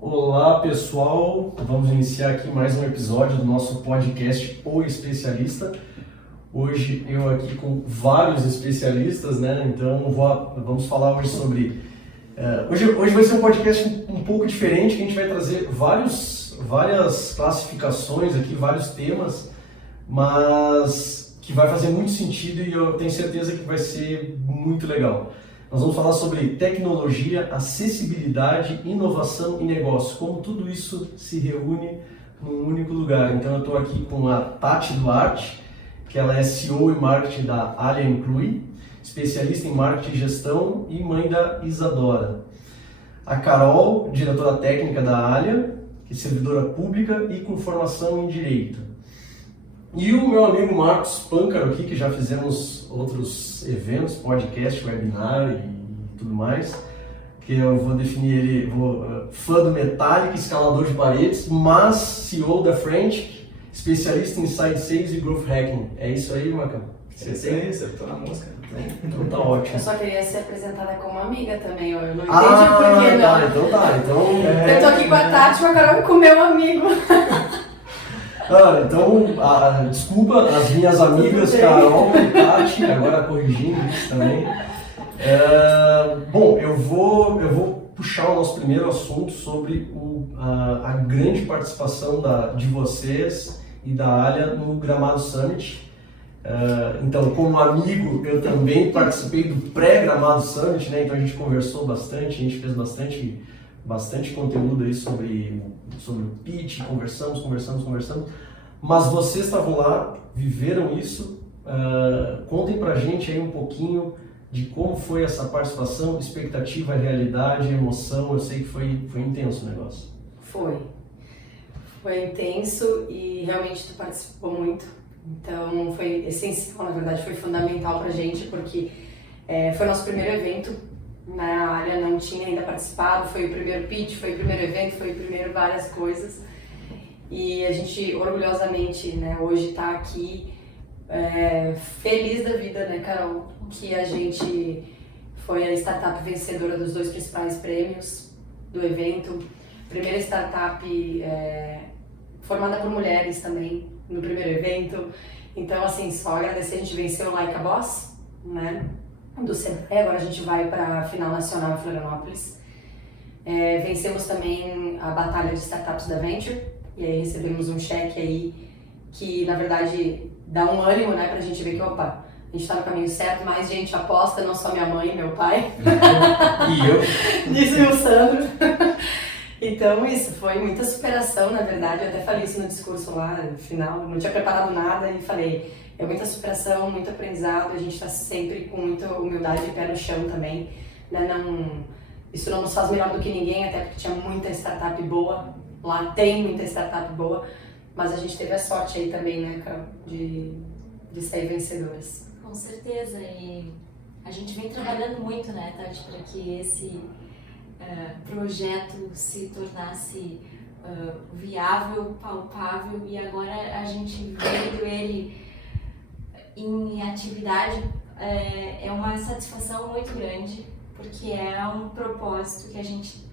Olá pessoal, vamos iniciar aqui mais um episódio do nosso podcast O Especialista. Hoje eu aqui com vários especialistas, né? Então vamos falar hoje sobre... Hoje vai ser um podcast um pouco diferente, que a gente vai trazer várias classificações aqui, vários temas, mas que vai fazer muito sentido e eu tenho certeza que vai ser muito legal. Nós vamos falar sobre tecnologia, acessibilidade, inovação e negócio, como tudo isso se reúne num único lugar. Então eu estou aqui com a Tati Duarte, que ela é CEO e marketing da Alia Inclui, especialista em marketing e gestão e mãe da Isadora. A Carol, diretora técnica da Alia, que é servidora pública e com formação em direito. E o meu amigo Marcos Pâncaro aqui, que já fizemos outros eventos, podcast, webinar e tudo mais, que eu vou definir ele, fã do Metallica, escalador de paredes, mas CEO da French, especialista em side sales e growth hacking. É isso aí, Marcão? Você tem isso, eu tô na música. Então tá ótimo. Eu só queria ser apresentada como amiga também, eu não entendi por que não. Então eu tô aqui com a Tati, mas agora com o meu amigo. Desculpa as minhas amigas Carol e Tati, agora corrigindo isso também. Bom, eu vou puxar o nosso primeiro assunto sobre a grande participação de vocês e da Alia no Gramado Summit. Então, como amigo, eu também participei do pré-Gramado Summit, né? Então a gente conversou bastante, a gente fez bastante conteúdo aí sobre o pitch, conversamos, mas vocês estavam lá, viveram isso, contem pra gente aí um pouquinho de como foi essa participação, expectativa, realidade, emoção. Eu sei que foi intenso o negócio. Foi intenso e realmente tu participou muito, então foi essencial, na verdade foi fundamental pra gente, porque foi nosso primeiro evento. Na área não tinha ainda participado, foi o primeiro pitch, foi o primeiro evento, foi o primeiro várias coisas. E a gente orgulhosamente, né, hoje está aqui feliz da vida, né, Carol? Que a gente foi a startup vencedora dos 2 principais prêmios do evento. Primeira startup formada por mulheres também no primeiro evento. Então, assim, só agradecer, a gente venceu o Like a Boss, né? Do CBE, agora a gente vai para a final nacional em Florianópolis. Vencemos também a batalha de startups da Venture, e aí recebemos um cheque aí que, na verdade, dá um ânimo, né, pra gente ver que, opa, a gente tá no caminho certo, mais gente aposta, não só minha mãe e meu pai. E eu. Disse o Sandro. Então, isso, foi muita superação, na verdade, eu até falei isso no discurso lá, no final, não tinha preparado nada e falei, é muita superação, muito aprendizado, a gente está sempre com muita humildade e pé no chão também, né? Isso não nos faz melhor do que ninguém, até porque tinha muita startup boa, lá tem muita startup boa, mas a gente teve a sorte aí também, né, Carol, de sair vencedoras. Com certeza, e a gente vem trabalhando muito, né, Tati, para que esse projeto se tornasse viável, palpável, e agora a gente vendo ele em atividade é uma satisfação muito grande, porque é um propósito que a gente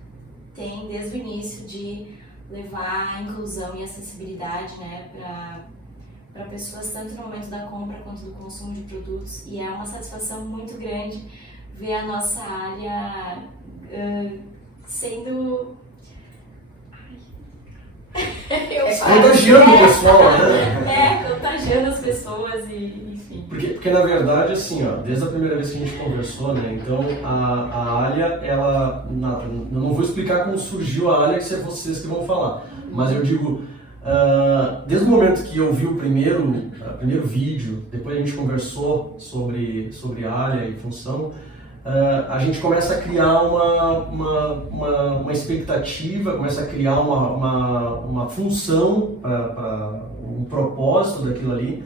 tem desde o início de levar a inclusão e acessibilidade, né, para pessoas tanto no momento da compra quanto do consumo de produtos, e é uma satisfação muito grande ver a nossa área sendo... Contagiando o pessoal, né? Contagiando as pessoas e enfim. Porque na verdade, assim, ó, desde a primeira vez que a gente conversou, né, então a Alia, ela, eu não vou explicar como surgiu a Alia, que é vocês que vão falar, mas eu digo, desde o momento que eu vi o primeiro vídeo, depois a gente conversou sobre a Alia e função, a gente começa a criar uma expectativa, começa a criar uma função, um propósito daquilo ali,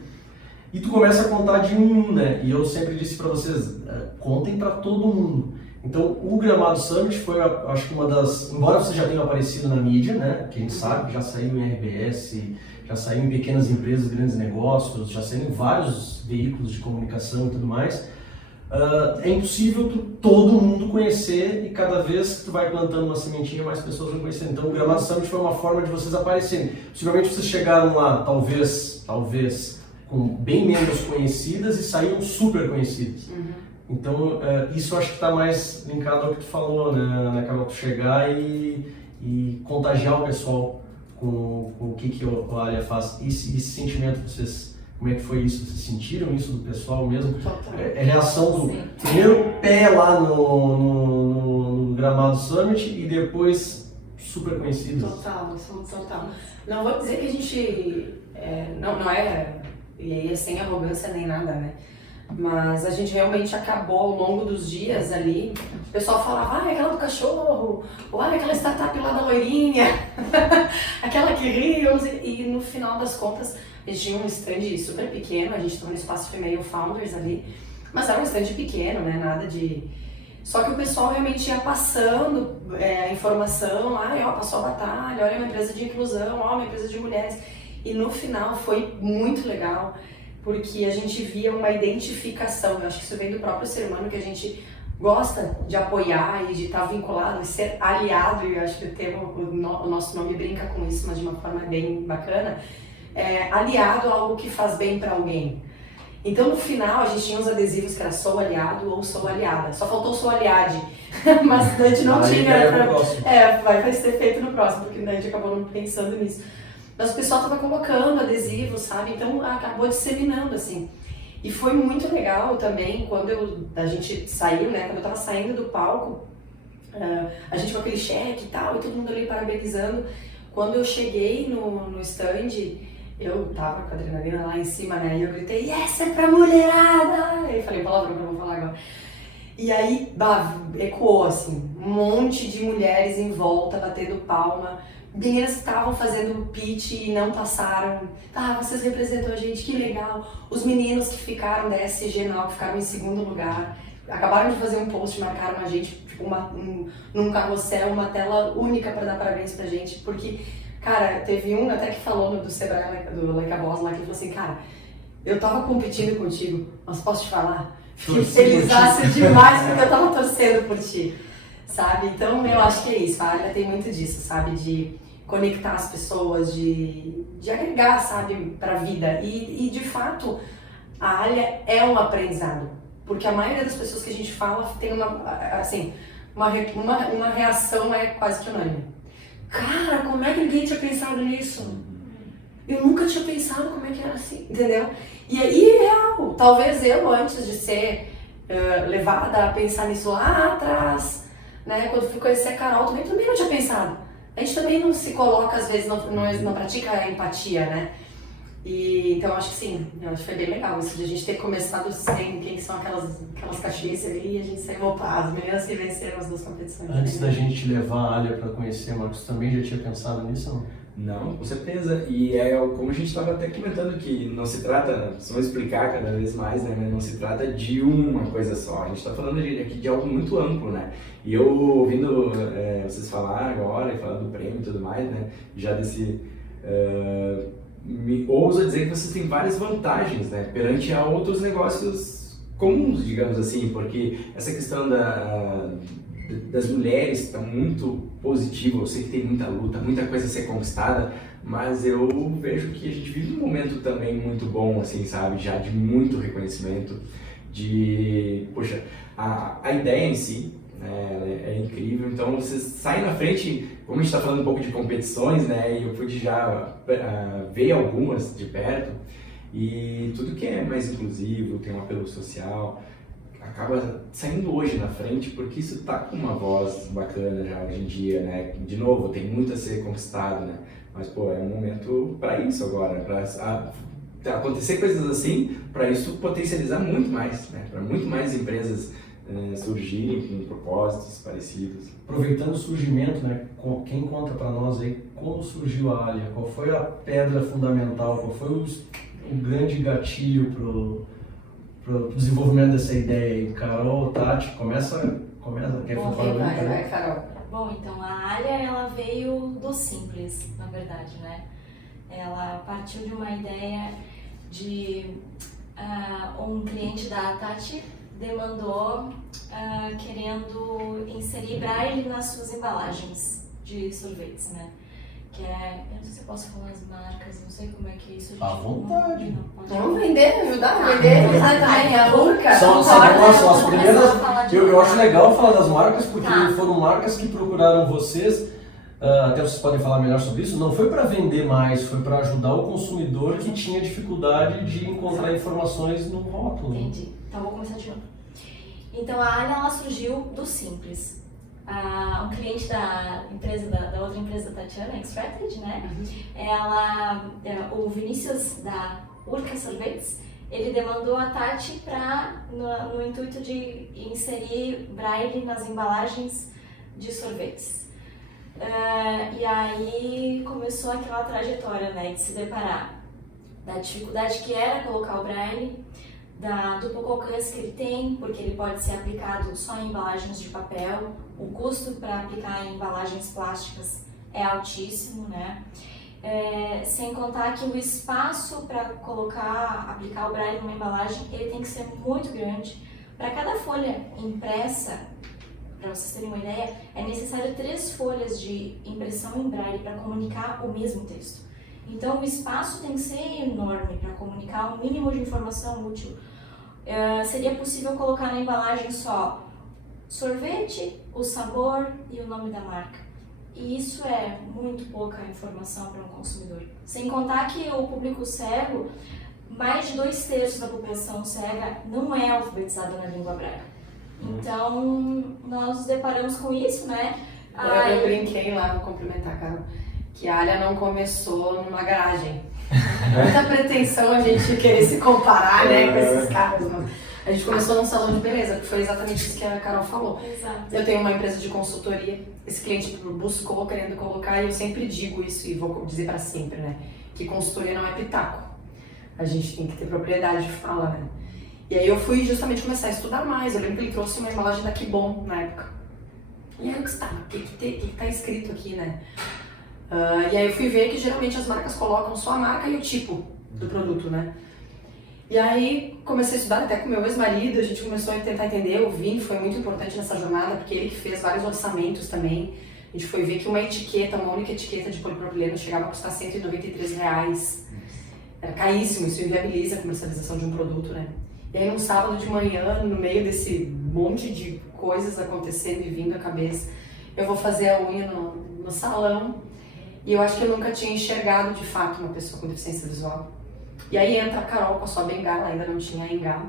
e tu começa a contar de um, né? E eu sempre disse para vocês, contem para todo mundo. Então, o Gramado Summit foi, acho que uma das... Embora você já tenha aparecido na mídia, né? Que a gente sabe, já saiu em RBS, já saiu em pequenas empresas, grandes negócios, já saiu em vários veículos de comunicação e tudo mais. É impossível todo mundo conhecer e cada vez que tu vai plantando uma sementinha, mais pessoas vão conhecer. Então, o Gramado Summit foi uma forma de vocês aparecerem. Possivelmente vocês chegaram lá, talvez, com bem menos conhecidas e saíram super conhecidas. Então, isso eu acho que está mais linkado ao que tu falou, né, Carol? Tu chegar e contagiar o pessoal com o que o Alia faz. Esse sentimento, vocês, como é que foi isso? Vocês sentiram isso do pessoal mesmo? É reação do primeiro pé lá no Gramado Summit e depois super conhecidos. Total. Não vou dizer que a gente não é, e aí é sem arrogância nem nada, né? Mas a gente realmente acabou ao longo dos dias ali, o pessoal falava, aquela do cachorro, ou aquela startup lá da loirinha, aquela que riu, e no final das contas a gente tinha um stand super pequeno, a gente estava no espaço Female Founders ali, mas era um stand pequeno, né, nada de... Só que o pessoal realmente ia passando a informação, passou a batalha, olha uma empresa de inclusão, uma empresa de mulheres, e no final foi muito legal, porque a gente via uma identificação. Eu acho que isso vem do próprio ser humano, que a gente gosta de apoiar e de estar vinculado, e ser aliado, e eu acho que o nosso nome brinca com isso, mas de uma forma bem bacana, aliado a algo que faz bem para alguém. Então no final a gente tinha uns adesivos que era sou aliado ou sou aliada, só faltou sou aliade, mas a gente não tinha, vai ser feito no próximo, porque a gente acabou não pensando nisso. Mas o pessoal estava colocando adesivos, sabe? Então acabou disseminando, assim. E foi muito legal também quando a gente saiu, né? Quando eu tava saindo do palco, a gente com aquele cheque e tal, e todo mundo ali parabenizando. Quando eu cheguei no stand, eu tava com a adrenalina lá em cima, né? E eu gritei, essa é pra mulherada! E aí falei palavrão que eu vou falar agora. E aí, ecoou, assim, um monte de mulheres em volta, batendo palma. Meninas que estavam fazendo pitch e não passaram. Vocês representam a gente, que legal. Os meninos que ficaram da SG Now, que ficaram em segundo lugar, acabaram de fazer um post, marcaram a gente, tipo, num carrossel, uma tela única para dar parabéns pra gente, porque, cara, teve um até que falou do Sebrae, do Like a Boss lá, que falou assim, cara, eu tava competindo contigo, mas posso te falar? Fiquei felizaço demais porque eu tava torcendo por ti. Sabe? Então eu acho que é isso, a Alia tem muito disso, sabe? De conectar as pessoas, de agregar, sabe, pra vida. E de fato, a Alia é um aprendizado. Porque a maioria das pessoas que a gente fala tem uma reação quase que unânime. Cara, como é que ninguém tinha pensado nisso? Eu nunca tinha pensado como é que era assim, entendeu? E aí, real, talvez eu, antes de ser levada a pensar nisso lá atrás, né, quando fui conhecer a Carol, também não tinha pensado. A gente também não se coloca, às vezes, não pratica a empatia, né? E, então, acho que sim, eu acho que foi bem legal isso de a gente ter começado sem quem são aquelas caixinhas ali e a gente saiu, as meninas que venceram as duas competições. Antes da gente levar a Alia para conhecer, Marcos, também já tinha pensado nisso, não? Não, com certeza. E como a gente estava até comentando, que não se trata, só explicar cada vez mais, né? Não se trata de uma coisa só. A gente está falando aqui de algo muito amplo, né? E eu ouvindo vocês falar agora e falando do prêmio e tudo mais, né? Já desse... me ouso dizer que vocês têm várias vantagens, né? Perante a outros negócios comuns, digamos assim, porque essa questão das mulheres está muito positiva. Eu sei que tem muita luta, muita coisa a ser conquistada, mas eu vejo que a gente vive um momento também muito bom, assim, sabe, já de muito reconhecimento, poxa, a ideia em si, né, é incrível. Então vocês saem na frente, como a gente está falando um pouco de competições, né, e eu pude já ver algumas de perto, e tudo que é mais inclusivo, tem um apelo social, acaba saindo hoje na frente, porque isso tá com uma voz bacana já hoje em dia, né? De novo, tem muito a ser conquistado, né? Mas, é um momento para isso agora, para acontecer coisas assim, para isso potencializar muito mais, né? Para muito mais empresas surgirem com propósitos parecidos. Aproveitando o surgimento, né? Quem conta para nós aí como surgiu a Alia? Qual foi a pedra fundamental? Qual foi o grande gatilho pro desenvolvimento dessa ideia aí? Carol, Tati, começa Começa, quer Bom, falar? Vai, Carol. Bom, então a Alia, ela veio do simples, na verdade, né? Ela partiu de uma ideia de um cliente da Tati demandou querendo inserir braille nas suas embalagens de sorvetes, né? Que é, eu não sei se eu posso falar as marcas, não sei como é que é isso. À vontade. Não pode. Vamos vender, ajudar a vender. Exatamente, a Urca. São as primeiras. Falar de Eu acho legal falar das marcas, porque Tá. foram marcas que procuraram vocês, até vocês podem falar melhor sobre isso, não foi para vender mais, foi para ajudar o consumidor que tinha dificuldade de encontrar informações no rótulo. Entendi. Então vou começar de novo. Então a Alia, ela surgiu do simples. Um cliente da empresa, da outra empresa da Tatiana, Extracted, né? O Vinícius da Urca Sorvetes, ele demandou a Tati no intuito de inserir braille nas embalagens de sorvetes. E aí começou aquela trajetória, né, de se deparar da dificuldade que era colocar o braille, do pouco alcance que ele tem, porque ele pode ser aplicado só em embalagens de papel, o custo para aplicar em embalagens plásticas é altíssimo, né? Sem contar que o espaço para aplicar o braille numa embalagem, ele tem que ser muito grande. Para cada folha impressa, para vocês terem uma ideia, é necessário 3 folhas de impressão em braille para comunicar o mesmo texto. Então o espaço tem que ser enorme para comunicar o mínimo de informação útil. Seria possível colocar na embalagem só sorvete, o sabor e o nome da marca. E isso é muito pouca informação para um consumidor. Sem contar que o público cego, mais de 2/3 da população cega não é alfabetizada na língua braille. Então, nós nos deparamos com isso, né? Eu brinquei lá, vou complementar, Carol, que a Alia não começou numa garagem. Muita pretensão a gente querer se comparar, né, com esses caras, mas a gente começou num salão de beleza, que foi exatamente isso que a Carol falou. Exato. Eu tenho uma empresa de consultoria, esse cliente buscou querendo colocar, e eu sempre digo isso, e vou dizer para sempre, né, que consultoria não é pitaco. A gente tem que ter propriedade de fala, né. E aí eu fui justamente começar a estudar mais. Eu lembro que ele trouxe uma embalagem da Kibon na época. E aí eu disse, tá, o que tá escrito aqui, né? E aí eu fui ver que geralmente as marcas colocam só a marca e o tipo do produto, né? E aí comecei a estudar até com meu ex-marido, a gente começou a tentar entender. O Vini foi muito importante nessa jornada, porque ele que fez vários orçamentos também. A gente foi ver que uma única etiqueta de polipropileno chegava a custar R$193. Era caríssimo, isso inviabiliza a comercialização de um produto, né? E aí num sábado de manhã, no meio desse monte de coisas acontecendo e vindo à cabeça, eu vou fazer a unha no salão. E eu acho que eu nunca tinha enxergado de fato uma pessoa com deficiência visual. E aí entra a Carol com a sua bengala, ainda não tinha a engala.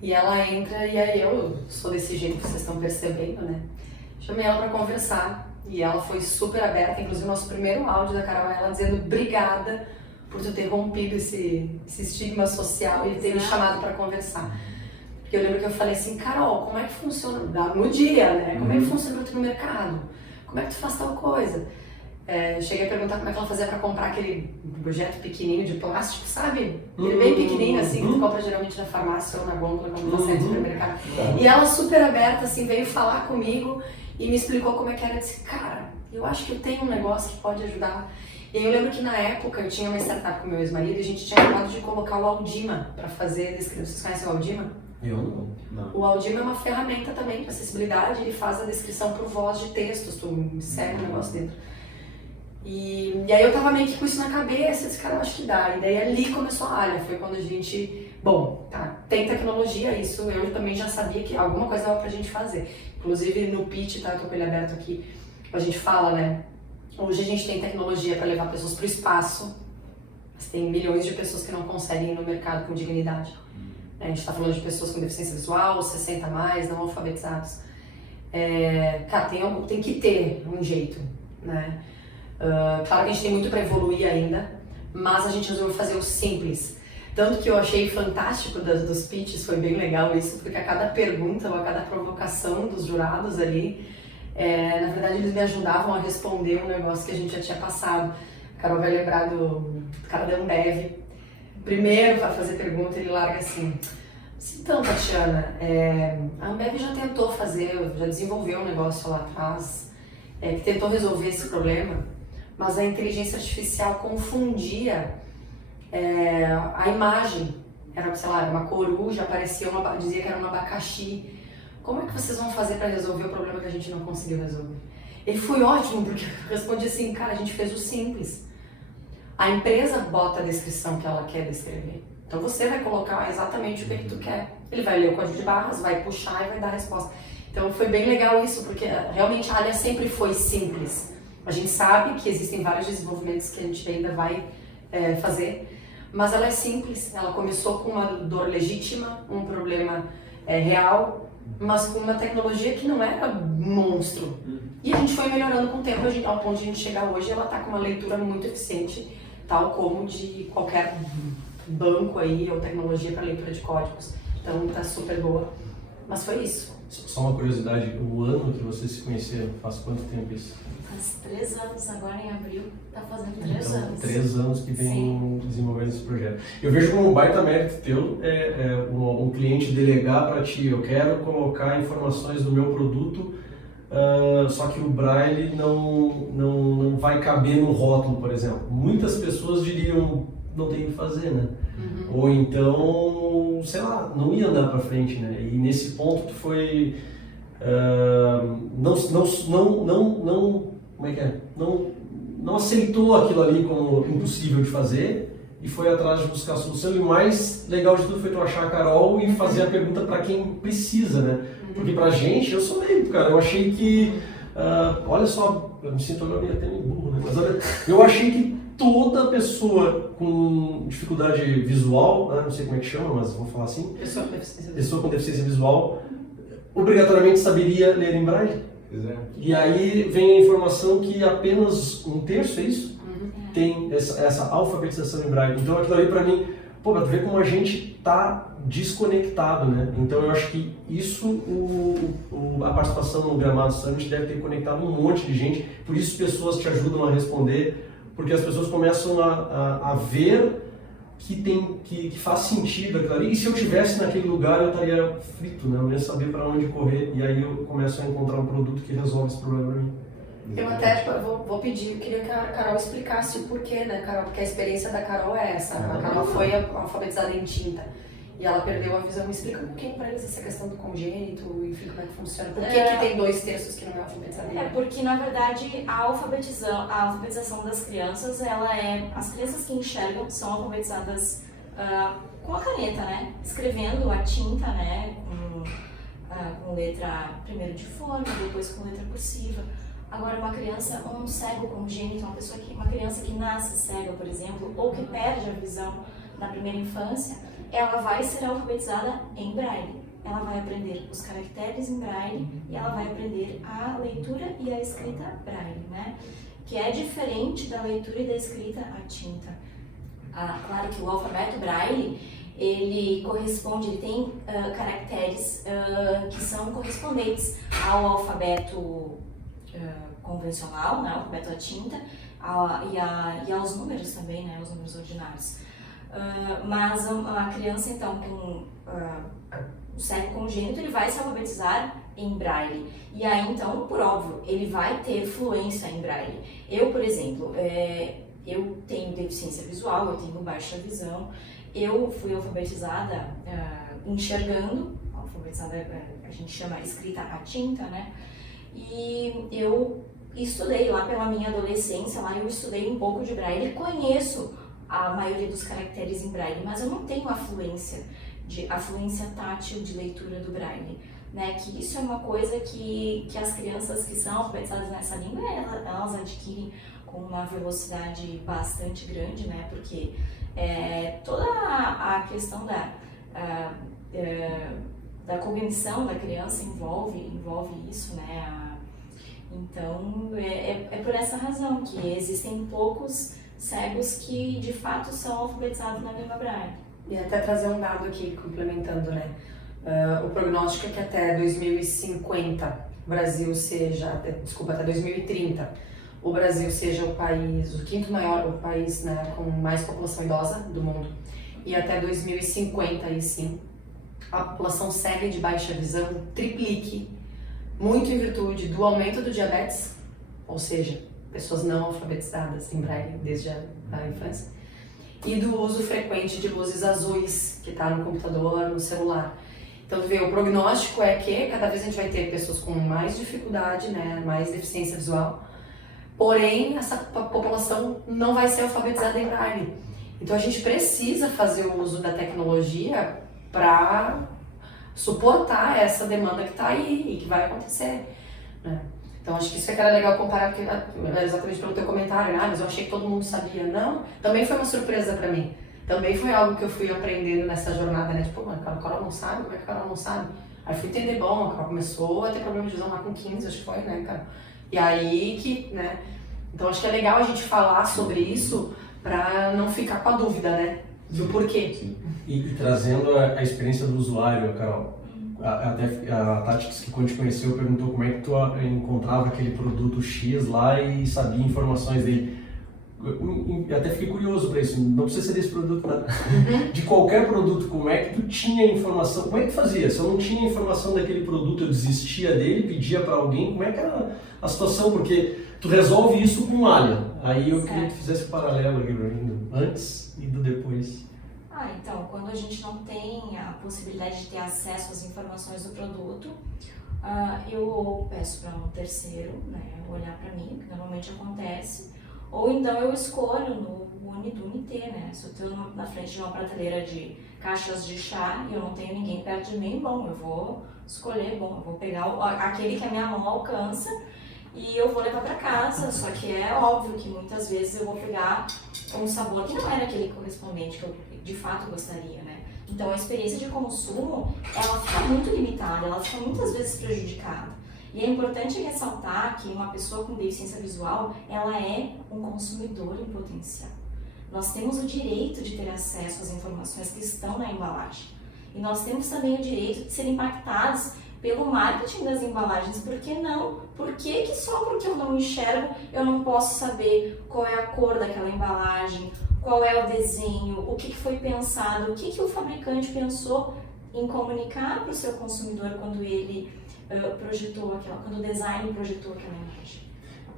E ela entra, e aí eu sou desse jeito que vocês estão percebendo, né? Chamei ela para conversar e ela foi super aberta. Inclusive o nosso primeiro áudio da Carol é ela dizendo obrigada por tu ter rompido esse estigma social e ter me chamado para conversar. Porque eu lembro que eu falei assim, Carol, como é que funciona no dia, né? Como é que funciona tu no mercado? Como é que tu faz tal coisa? Eu cheguei a perguntar como é que ela fazia para comprar aquele projeto pequenininho de plástico, sabe? Ele bem pequenininho assim, que tu compra geralmente na farmácia ou na gôndola quando tu sai do supermercado. E ela super aberta assim, veio falar comigo e me explicou como é que era. Eu disse, cara, eu acho que eu tenho um negócio que pode ajudar. E aí eu lembro que na época eu tinha uma startup com meu ex-marido e a gente tinha acabado de colocar o Aldima para fazer descrição. Vocês conhecem o Aldima? Eu não. O Aldima é uma ferramenta também para acessibilidade, ele faz a descrição por voz de textos, tu insere um negócio dentro. E aí eu tava meio que com isso na cabeça, esse cara eu acho que dá. E daí ali começou a Alia, foi quando a gente, bom, tá, tem tecnologia, isso eu também já sabia que alguma coisa dava pra gente fazer. Inclusive no pitch, tá, eu tô com ele aberto aqui, a gente fala, né, hoje a gente tem tecnologia para levar pessoas pro espaço, mas tem milhões de pessoas que não conseguem ir no mercado com dignidade. A gente tá falando de pessoas com deficiência visual, 60 a mais, não alfabetizados. Cara, tem que ter um jeito, né? Claro que a gente tem muito para evoluir ainda, mas a gente resolveu fazer o simples. Tanto que eu achei fantástico dos pitches, foi bem legal isso, porque a cada pergunta ou a cada provocação dos jurados ali, na verdade eles me ajudavam a responder um negócio que a gente já tinha passado. A Carol vai lembrar do cara da Ambev. Primeiro vai fazer pergunta, ele larga assim, Então, Tatiana, a Ambev já tentou fazer, já desenvolveu um negócio lá atrás, que tentou resolver esse problema, mas a inteligência artificial confundia a imagem. Era, sei lá, uma coruja, aparecia dizia que era um abacaxi. Como é que vocês vão fazer para resolver o problema que a gente não conseguiu resolver? Ele foi ótimo, porque eu respondi assim, cara, a gente fez o simples. A empresa bota a descrição que ela quer descrever. Então você vai colocar exatamente o que tu quer. Ele vai ler o código de barras, vai puxar e vai dar a resposta. Então foi bem legal isso, porque realmente a Alia sempre foi simples. A gente sabe que existem vários desenvolvimentos que a gente ainda vai fazer, mas ela é simples. Ela começou com uma dor legítima, um problema real, mas com uma tecnologia que não era monstro. E a gente foi melhorando com o tempo, ao ponto de a gente chegar hoje, ela está com uma leitura muito eficiente, tal como de qualquer banco aí, ou tecnologia para leitura de códigos. Então está super boa. Mas foi isso. Só uma curiosidade, o ano que vocês se conheceram, faz quanto tempo isso? Faz 3 anos, agora em abril, tá fazendo 3 então, anos. 3 anos que vem desenvolvendo esse projeto. Eu vejo como um baita mérito teu um cliente delegar para ti, eu quero colocar informações do meu produto, só que o Braille não vai caber no rótulo, por exemplo. Muitas pessoas diriam, não tem o que fazer, né? Uhum. Ou então, sei lá, não ia andar para frente, né? E nesse ponto tu foi... como é que é? Não aceitou aquilo ali como impossível de fazer e foi atrás de buscar a solução. E o mais legal de tudo foi tu achar a Carol e fazer a pergunta para quem precisa, né? Porque pra gente, eu sou leigo, cara, eu achei que, olha só, eu me sinto agora até meio burro, né? Mas olha, eu achei que toda pessoa com dificuldade visual, não sei como é que chama, mas vou falar assim, pessoa com deficiência visual, obrigatoriamente saberia ler em Braille. E aí vem a informação que apenas 1/3, é isso? Tem essa alfabetização em Braille. Então aquilo aí pra mim, pra tu ver como a gente tá desconectado, né? Então eu acho que isso, a participação no Gramado Summit deve ter conectado um monte de gente, por isso pessoas te ajudam a responder, porque as pessoas começam a ver que faz sentido aquilo ali. E se eu estivesse naquele lugar, eu estaria frito, né? Eu não ia saber para onde correr. E aí eu começo a encontrar um produto que resolve esse problema para mim. Eu até vou pedir, eu queria que a Carol explicasse o porquê, né, Carol? Porque a experiência da Carol é essa. A Carol foi alfabetizada em tinta. E ela perdeu a visão. Me explica um pouquinho para eles essa questão do congênito, enfim, como é que funciona. Por que tem 2/3 que não é alfabetizada? Porque, na verdade, a alfabetização das crianças, as crianças que enxergam são alfabetizadas com a caneta, né? Escrevendo a tinta, né? Com letra primeiro de forma, depois com letra cursiva. Agora, uma criança, um cego congênito, uma criança que nasce cega, por exemplo, ou que perde a visão na primeira infância, ela vai ser alfabetizada em Braille. Ela vai aprender os caracteres em Braille e ela vai aprender a leitura e a escrita Braille, né? Que é diferente da leitura e da escrita à tinta. Claro que o alfabeto Braille, ele tem caracteres que são correspondentes ao alfabeto convencional, né? O alfabeto à tinta, e aos números também, né? Os números ordinários. Mas a criança, então, com o cego congênito, ele vai se alfabetizar em Braille. E aí, então, por óbvio, ele vai ter fluência em Braille. Eu, por exemplo, eu tenho deficiência visual, eu tenho baixa visão. Eu fui alfabetizada enxergando, a gente chama escrita à tinta, né? E eu estudei lá pela minha adolescência, lá eu estudei um pouco de Braille e conheço a maioria dos caracteres em Braille, mas eu não tenho a fluência tátil de leitura do Braille, né? Que isso é uma coisa que as crianças que são alfabetizadas nessa língua, elas adquirem com uma velocidade bastante grande, né? Porque toda a questão da cognição da criança envolve isso, né? Então, é por essa razão que existem poucos cegos que de fato são alfabetizados na língua Braille. E até trazer um dado aqui, complementando, né? O prognóstico é que até 2050 o Brasil até 2030, o Brasil seja o quinto maior país, né, com mais população idosa do mundo. E até 2050, aí sim, a população cega e de baixa visão triplique, muito em virtude do aumento do diabetes, ou seja, pessoas não alfabetizadas em braille desde a infância, e do uso frequente de luzes azuis, que está no computador, no celular. Então, tu vê, o prognóstico é que cada vez a gente vai ter pessoas com mais dificuldade, né, mais deficiência visual, porém, essa população não vai ser alfabetizada em braille. Então, a gente precisa fazer o uso da tecnologia para suportar essa demanda que está aí e que vai acontecer, né? Então, acho que isso é que era legal comparar, porque exatamente pelo teu comentário, mas eu achei que todo mundo sabia. Não, também foi uma surpresa para mim. Também foi algo que eu fui aprendendo nessa jornada, né? Tipo, a Carol não sabe? Como é que a Carol não sabe? Aí fui entender, bom, a Carol começou a ter problema de visão lá com 15, acho que foi, né, cara? E aí que, né? Então, acho que é legal a gente falar sobre isso para não ficar com a dúvida, né? Do porquê. E trazendo a experiência do usuário, Carol, até a Tati, que quando te conheceu, perguntou como é que tu encontrava aquele produto X lá e sabia informações dele. Eu até fiquei curioso para isso, não precisa ser desse produto, né? De qualquer produto, como é que tu tinha informação, como é que tu fazia? Se eu não tinha informação daquele produto, eu desistia dele, pedia para alguém, como é que era a situação? Porque tu resolve isso com malha. Aí eu queria que tu fizesse o paralelo aqui pra mim, antes e do depois. Então, quando a gente não tem a possibilidade de ter acesso às informações do produto, eu ou peço para um terceiro, né, olhar para mim, que normalmente acontece, ou então eu escolho no Uni do Unité, né, se eu estou na frente de uma prateleira de caixas de chá e eu não tenho ninguém perto de mim, bom, eu vou escolher, eu vou pegar aquele que a minha mão alcança e eu vou levar para casa, só que é óbvio que muitas vezes eu vou pegar um sabor que não era aquele correspondente que eu de fato gostaria, né? Então a experiência de consumo, ela fica muito limitada, ela fica muitas vezes prejudicada. E é importante ressaltar que uma pessoa com deficiência visual, ela é um consumidor em potencial. Nós temos o direito de ter acesso às informações que estão na embalagem. E nós temos também o direito de ser impactados pelo marketing das embalagens. Por que não? Por que só porque eu não enxergo, eu não posso saber qual é a cor daquela embalagem, qual é o desenho, o que foi pensado, o que o fabricante pensou em comunicar para o seu consumidor quando ele quando o design projetou aquela imagem.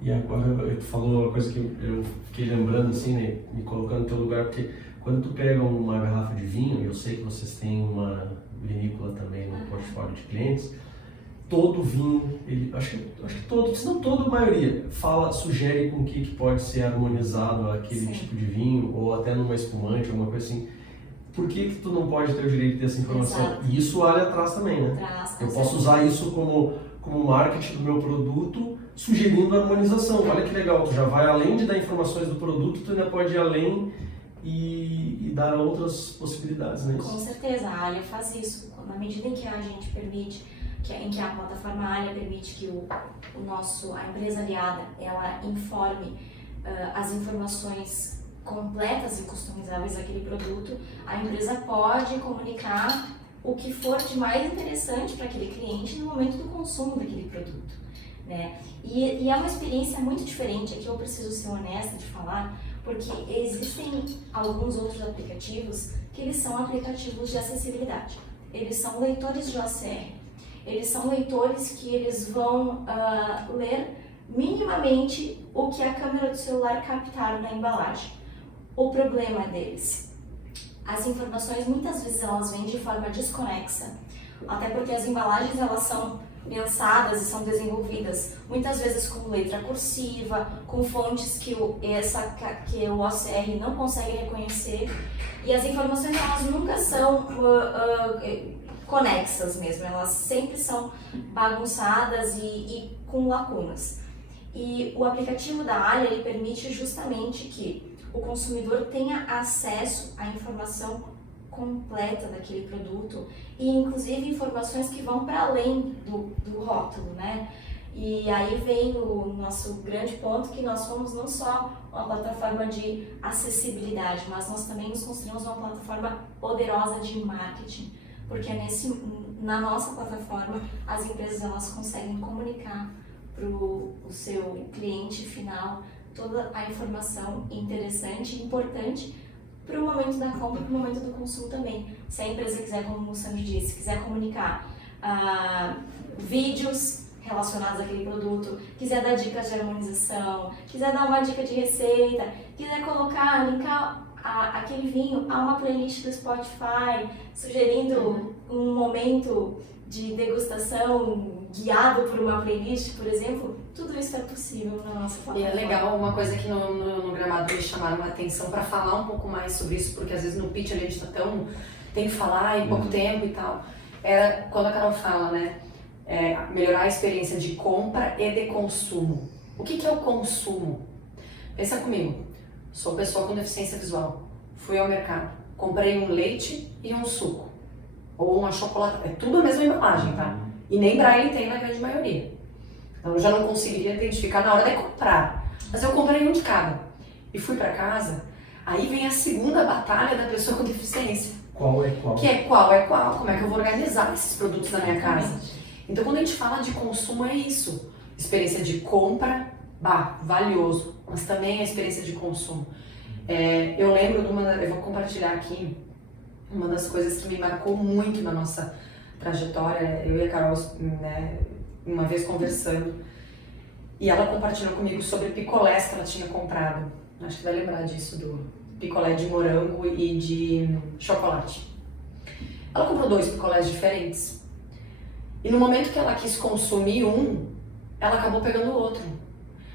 E agora tu falou uma coisa que eu fiquei lembrando assim, né, me colocando no teu lugar, porque quando tu pega uma garrafa de vinho, e eu sei que vocês têm uma vinícola também no portfólio de clientes, todo vinho, acho que todo, se não toda a maioria, sugere com que pode ser harmonizado aquele Sim. tipo de vinho, ou até numa espumante, alguma coisa assim. Por que tu não pode ter o direito de ter essa informação? Exato. E isso a área traz também, né? Eu posso usar isso como marketing do meu produto, sugerindo a harmonização. Olha que legal, tu já vai além de dar informações do produto, tu ainda pode ir além e dar outras possibilidades, né? Com certeza, a ALIA faz isso. Na medida em que a gente permite, em que a plataforma ALIA permite que a empresa aliada, ela informe as informações completas e customizáveis daquele produto, a empresa pode comunicar o que for de mais interessante para aquele cliente no momento do consumo daquele produto, né? E é uma experiência muito diferente, aqui eu preciso ser honesta de falar, porque existem alguns outros aplicativos que eles são aplicativos de acessibilidade. Eles são leitores de OCR, eles são leitores que eles vão ler minimamente o que a câmera do celular captar na embalagem. O problema deles, as informações muitas vezes elas vêm de forma desconexa, até porque as embalagens elas são pensadas e são desenvolvidas muitas vezes com letra cursiva, com fontes que o OCR não consegue reconhecer, e as informações elas nunca são conexas mesmo, elas sempre são bagunçadas e com lacunas. E o aplicativo da ALIA ele permite justamente que o consumidor tenha acesso à informação completa daquele produto e inclusive informações que vão para além do rótulo, né? E aí vem o nosso grande ponto, que nós somos não só uma plataforma de acessibilidade, mas nós também nos construímos uma plataforma poderosa de marketing, porque na nossa plataforma as empresas elas conseguem comunicar para o seu cliente final toda a informação interessante e importante para o momento da compra e para o momento do consumo também. Se a empresa quiser, como o Sandro disse, quiser comunicar vídeos relacionados àquele produto, quiser dar dicas de harmonização, quiser dar uma dica de receita, quiser linkar aquele vinho a uma playlist do Spotify, sugerindo um momento de degustação guiado por uma playlist, por exemplo, tudo isso é possível na nossa plataforma. E é legal, uma coisa que no Gramado me chamaram a atenção para falar um pouco mais sobre isso, porque às vezes no pitch a gente tem que falar em pouco tempo e tal, era quando a Carol fala, né, melhorar a experiência de compra e de consumo. O que é o consumo? Pensa comigo, sou pessoa com deficiência visual, fui ao mercado, comprei um leite e um suco, ou uma chocolate, é tudo a mesma embalagem, tá? E nem braille tem na grande maioria. Então eu já não conseguiria identificar na hora de comprar. Mas eu comprei um de cada e fui para casa, aí vem a segunda batalha da pessoa com deficiência. Qual é qual? Que é qual? Como é que eu vou organizar esses produtos na minha casa? Então quando a gente fala de consumo é isso. Experiência de compra, valioso, mas também a experiência de consumo. Eu lembro eu vou compartilhar aqui uma das coisas que me marcou muito na nossa trajetória, eu e a Carol, né, uma vez conversando, e ela compartilhou comigo sobre picolés que ela tinha comprado. Acho que vai lembrar disso, do picolé de morango e de chocolate. Ela comprou 2 picolés diferentes. E no momento que ela quis consumir um, ela acabou pegando o outro.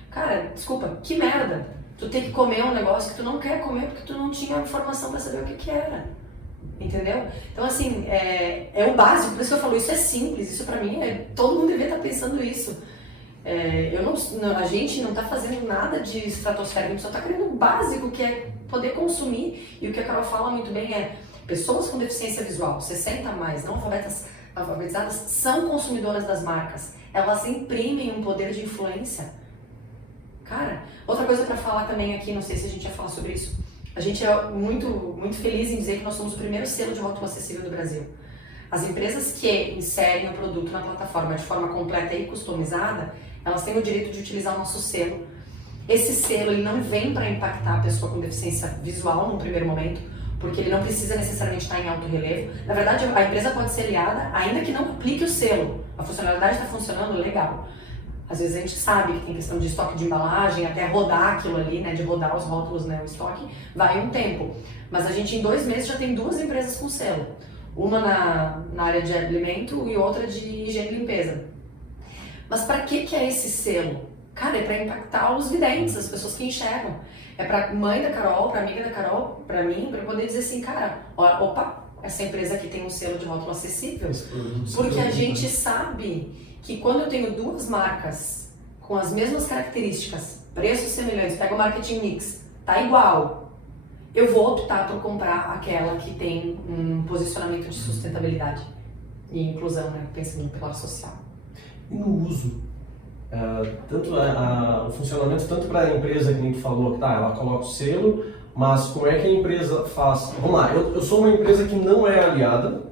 Cara, desculpa, que merda! Tu tem que comer um negócio que tu não quer comer porque tu não tinha informação para saber o que era. Entendeu? Então, assim, é o básico, por isso que eu falo, isso é simples, isso pra mim, todo mundo deveria estar pensando isso. A gente não tá fazendo nada de estratosférico, a gente só tá querendo o básico, que é poder consumir. E o que a Carol fala muito bem é, pessoas com deficiência visual, 60 a mais, não alfabetizadas, são consumidoras das marcas. Elas imprimem um poder de influência. Cara, outra coisa pra falar também aqui, não sei se a gente ia falar sobre isso, a gente é muito, muito feliz em dizer que nós somos o primeiro selo de rótulo acessível do Brasil. As empresas que inserem o produto na plataforma de forma completa e customizada, elas têm o direito de utilizar o nosso selo. Esse selo ele não vem para impactar a pessoa com deficiência visual num primeiro momento, porque ele não precisa necessariamente estar em alto relevo. Na verdade, a empresa pode ser aliada, ainda que não aplique o selo. A funcionalidade está funcionando legal. Às vezes a gente sabe que tem questão de estoque de embalagem, até rodar aquilo ali, né, de rodar os rótulos, né, o estoque, vai um tempo. Mas a gente em 2 meses já tem 2 empresas com selo. Uma na área de alimento e outra de higiene e limpeza. Mas para que é esse selo? Cara, é para impactar os videntes, as pessoas que enxergam. É para mãe da Carol, para amiga da Carol, para mim, para poder dizer assim, cara, opa, essa empresa aqui tem um selo de rótulo acessível. Porque a gente sabe que quando eu tenho 2 marcas com as mesmas características, preços semelhantes, pega o marketing mix, tá igual, eu vou optar por comprar aquela que tem um posicionamento de sustentabilidade e inclusão, né, pensando no pilar social. E no uso? Tanto o funcionamento, tanto para a empresa que nem tu falou, que ela coloca o selo, mas como é que a empresa faz? Vamos lá, eu sou uma empresa que não é aliada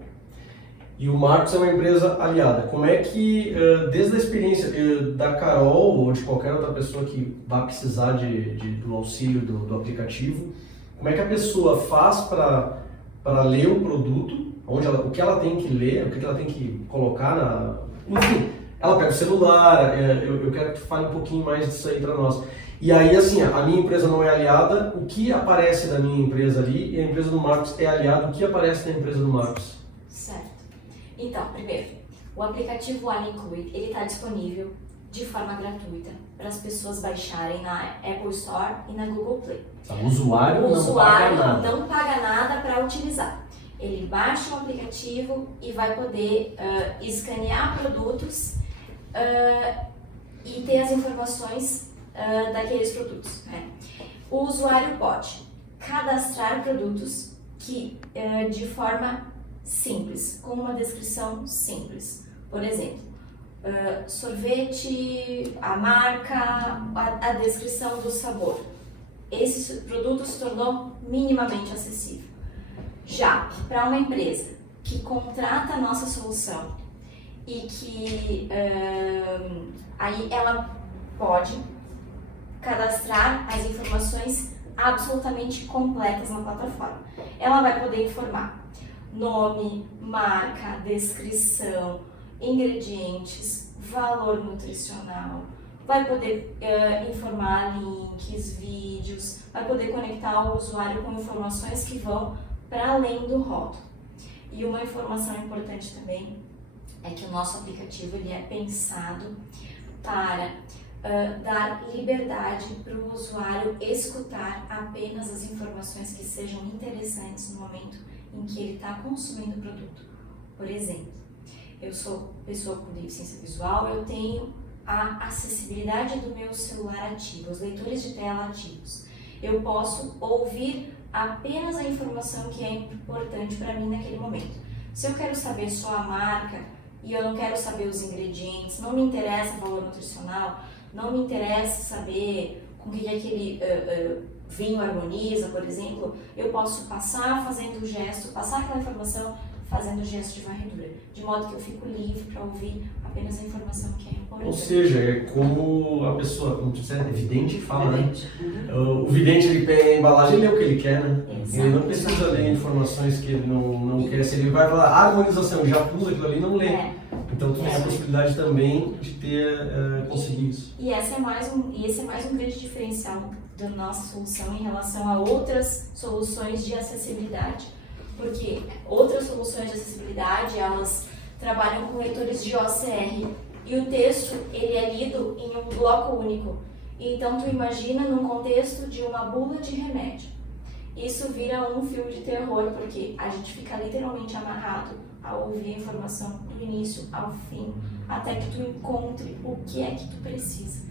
e o Marcos é uma empresa aliada. Como é que, desde a experiência da Carol ou de qualquer outra pessoa que vá precisar do auxílio do aplicativo, como é que a pessoa faz para ler o produto, o que ela tem que ler, o que ela tem que colocar enfim, ela pega o celular, eu quero que tu fale um pouquinho mais disso aí para nós. E aí, assim, a minha empresa não é aliada, o que aparece da minha empresa ali, e a empresa do Marcos é aliada, o que aparece da empresa do Marcos? Certo. Então, primeiro, o aplicativo Ali Inclui, ele está disponível de forma gratuita para as pessoas baixarem na Apple Store e na Google Play. O usuário não paga nada para utilizar. Ele baixa o aplicativo e vai poder escanear produtos e ter as informações daqueles produtos, né? O usuário pode cadastrar produtos de forma simples, com uma descrição simples. Por exemplo, sorvete, a marca, a descrição do sabor. Esse produto se tornou minimamente acessível. Já para uma empresa que contrata a nossa solução e que aí ela pode cadastrar as informações absolutamente completas na plataforma. Ela vai poder informar nome, marca, descrição, ingredientes, valor nutricional, vai poder informar links, vídeos, vai poder conectar o usuário com informações que vão para além do rótulo. E uma informação importante também é que o nosso aplicativo ele é pensado para dar liberdade para o usuário escutar apenas as informações que sejam interessantes no momento em que ele está consumindo o produto. Por exemplo, eu sou pessoa com deficiência visual, eu tenho a acessibilidade do meu celular ativo, os leitores de tela ativos. Eu posso ouvir apenas a informação que é importante para mim naquele momento. Se eu quero saber só a marca e eu não quero saber os ingredientes, não me interessa o valor nutricional, não me interessa saber com que aquele vinho harmoniza, por exemplo, eu posso passar fazendo o gesto, passar aquela informação fazendo o gesto de varredura, de modo que eu fico livre para ouvir apenas a informação que é importante. Ou seja, é como a pessoa, como tu disse, é vidente que fala, né? O vidente, ele pega a embalagem e lê o que ele quer, né? Exato. Ele não precisa ler informações que ele não quer. Se ele vai falar harmonização, já pula aquilo ali e não lê. Então tu tem a possibilidade também de conseguir isso. E esse é mais um grande diferencial da nossa solução em relação a outras soluções de acessibilidade. Porque outras soluções de acessibilidade, elas trabalham com leitores de OCR e o texto ele é lido em um bloco único. Então tu imagina num contexto de uma bula de remédio. Isso vira um filme de terror, porque a gente fica literalmente amarrado a ouvir a informação do início ao fim, até que tu encontre o que é que tu precisa.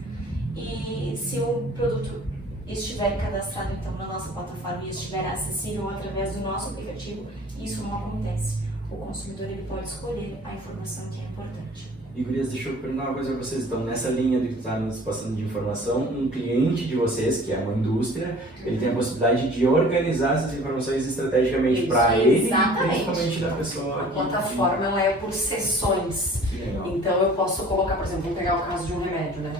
E se o produto estiver cadastrado então na nossa plataforma e estiver acessível através do nosso aplicativo, isso não acontece. O consumidor ele pode escolher a informação que é importante. E gurias, deixa eu perguntar uma coisa para vocês. Então, nessa linha do que está nos passando de informação, um cliente de vocês, que é uma indústria, ele tem a possibilidade de organizar essas informações estrategicamente para ele e principalmente da pessoa. A plataforma ela é por sessões. Então eu posso colocar, por exemplo, vamos pegar o caso de um remédio, né?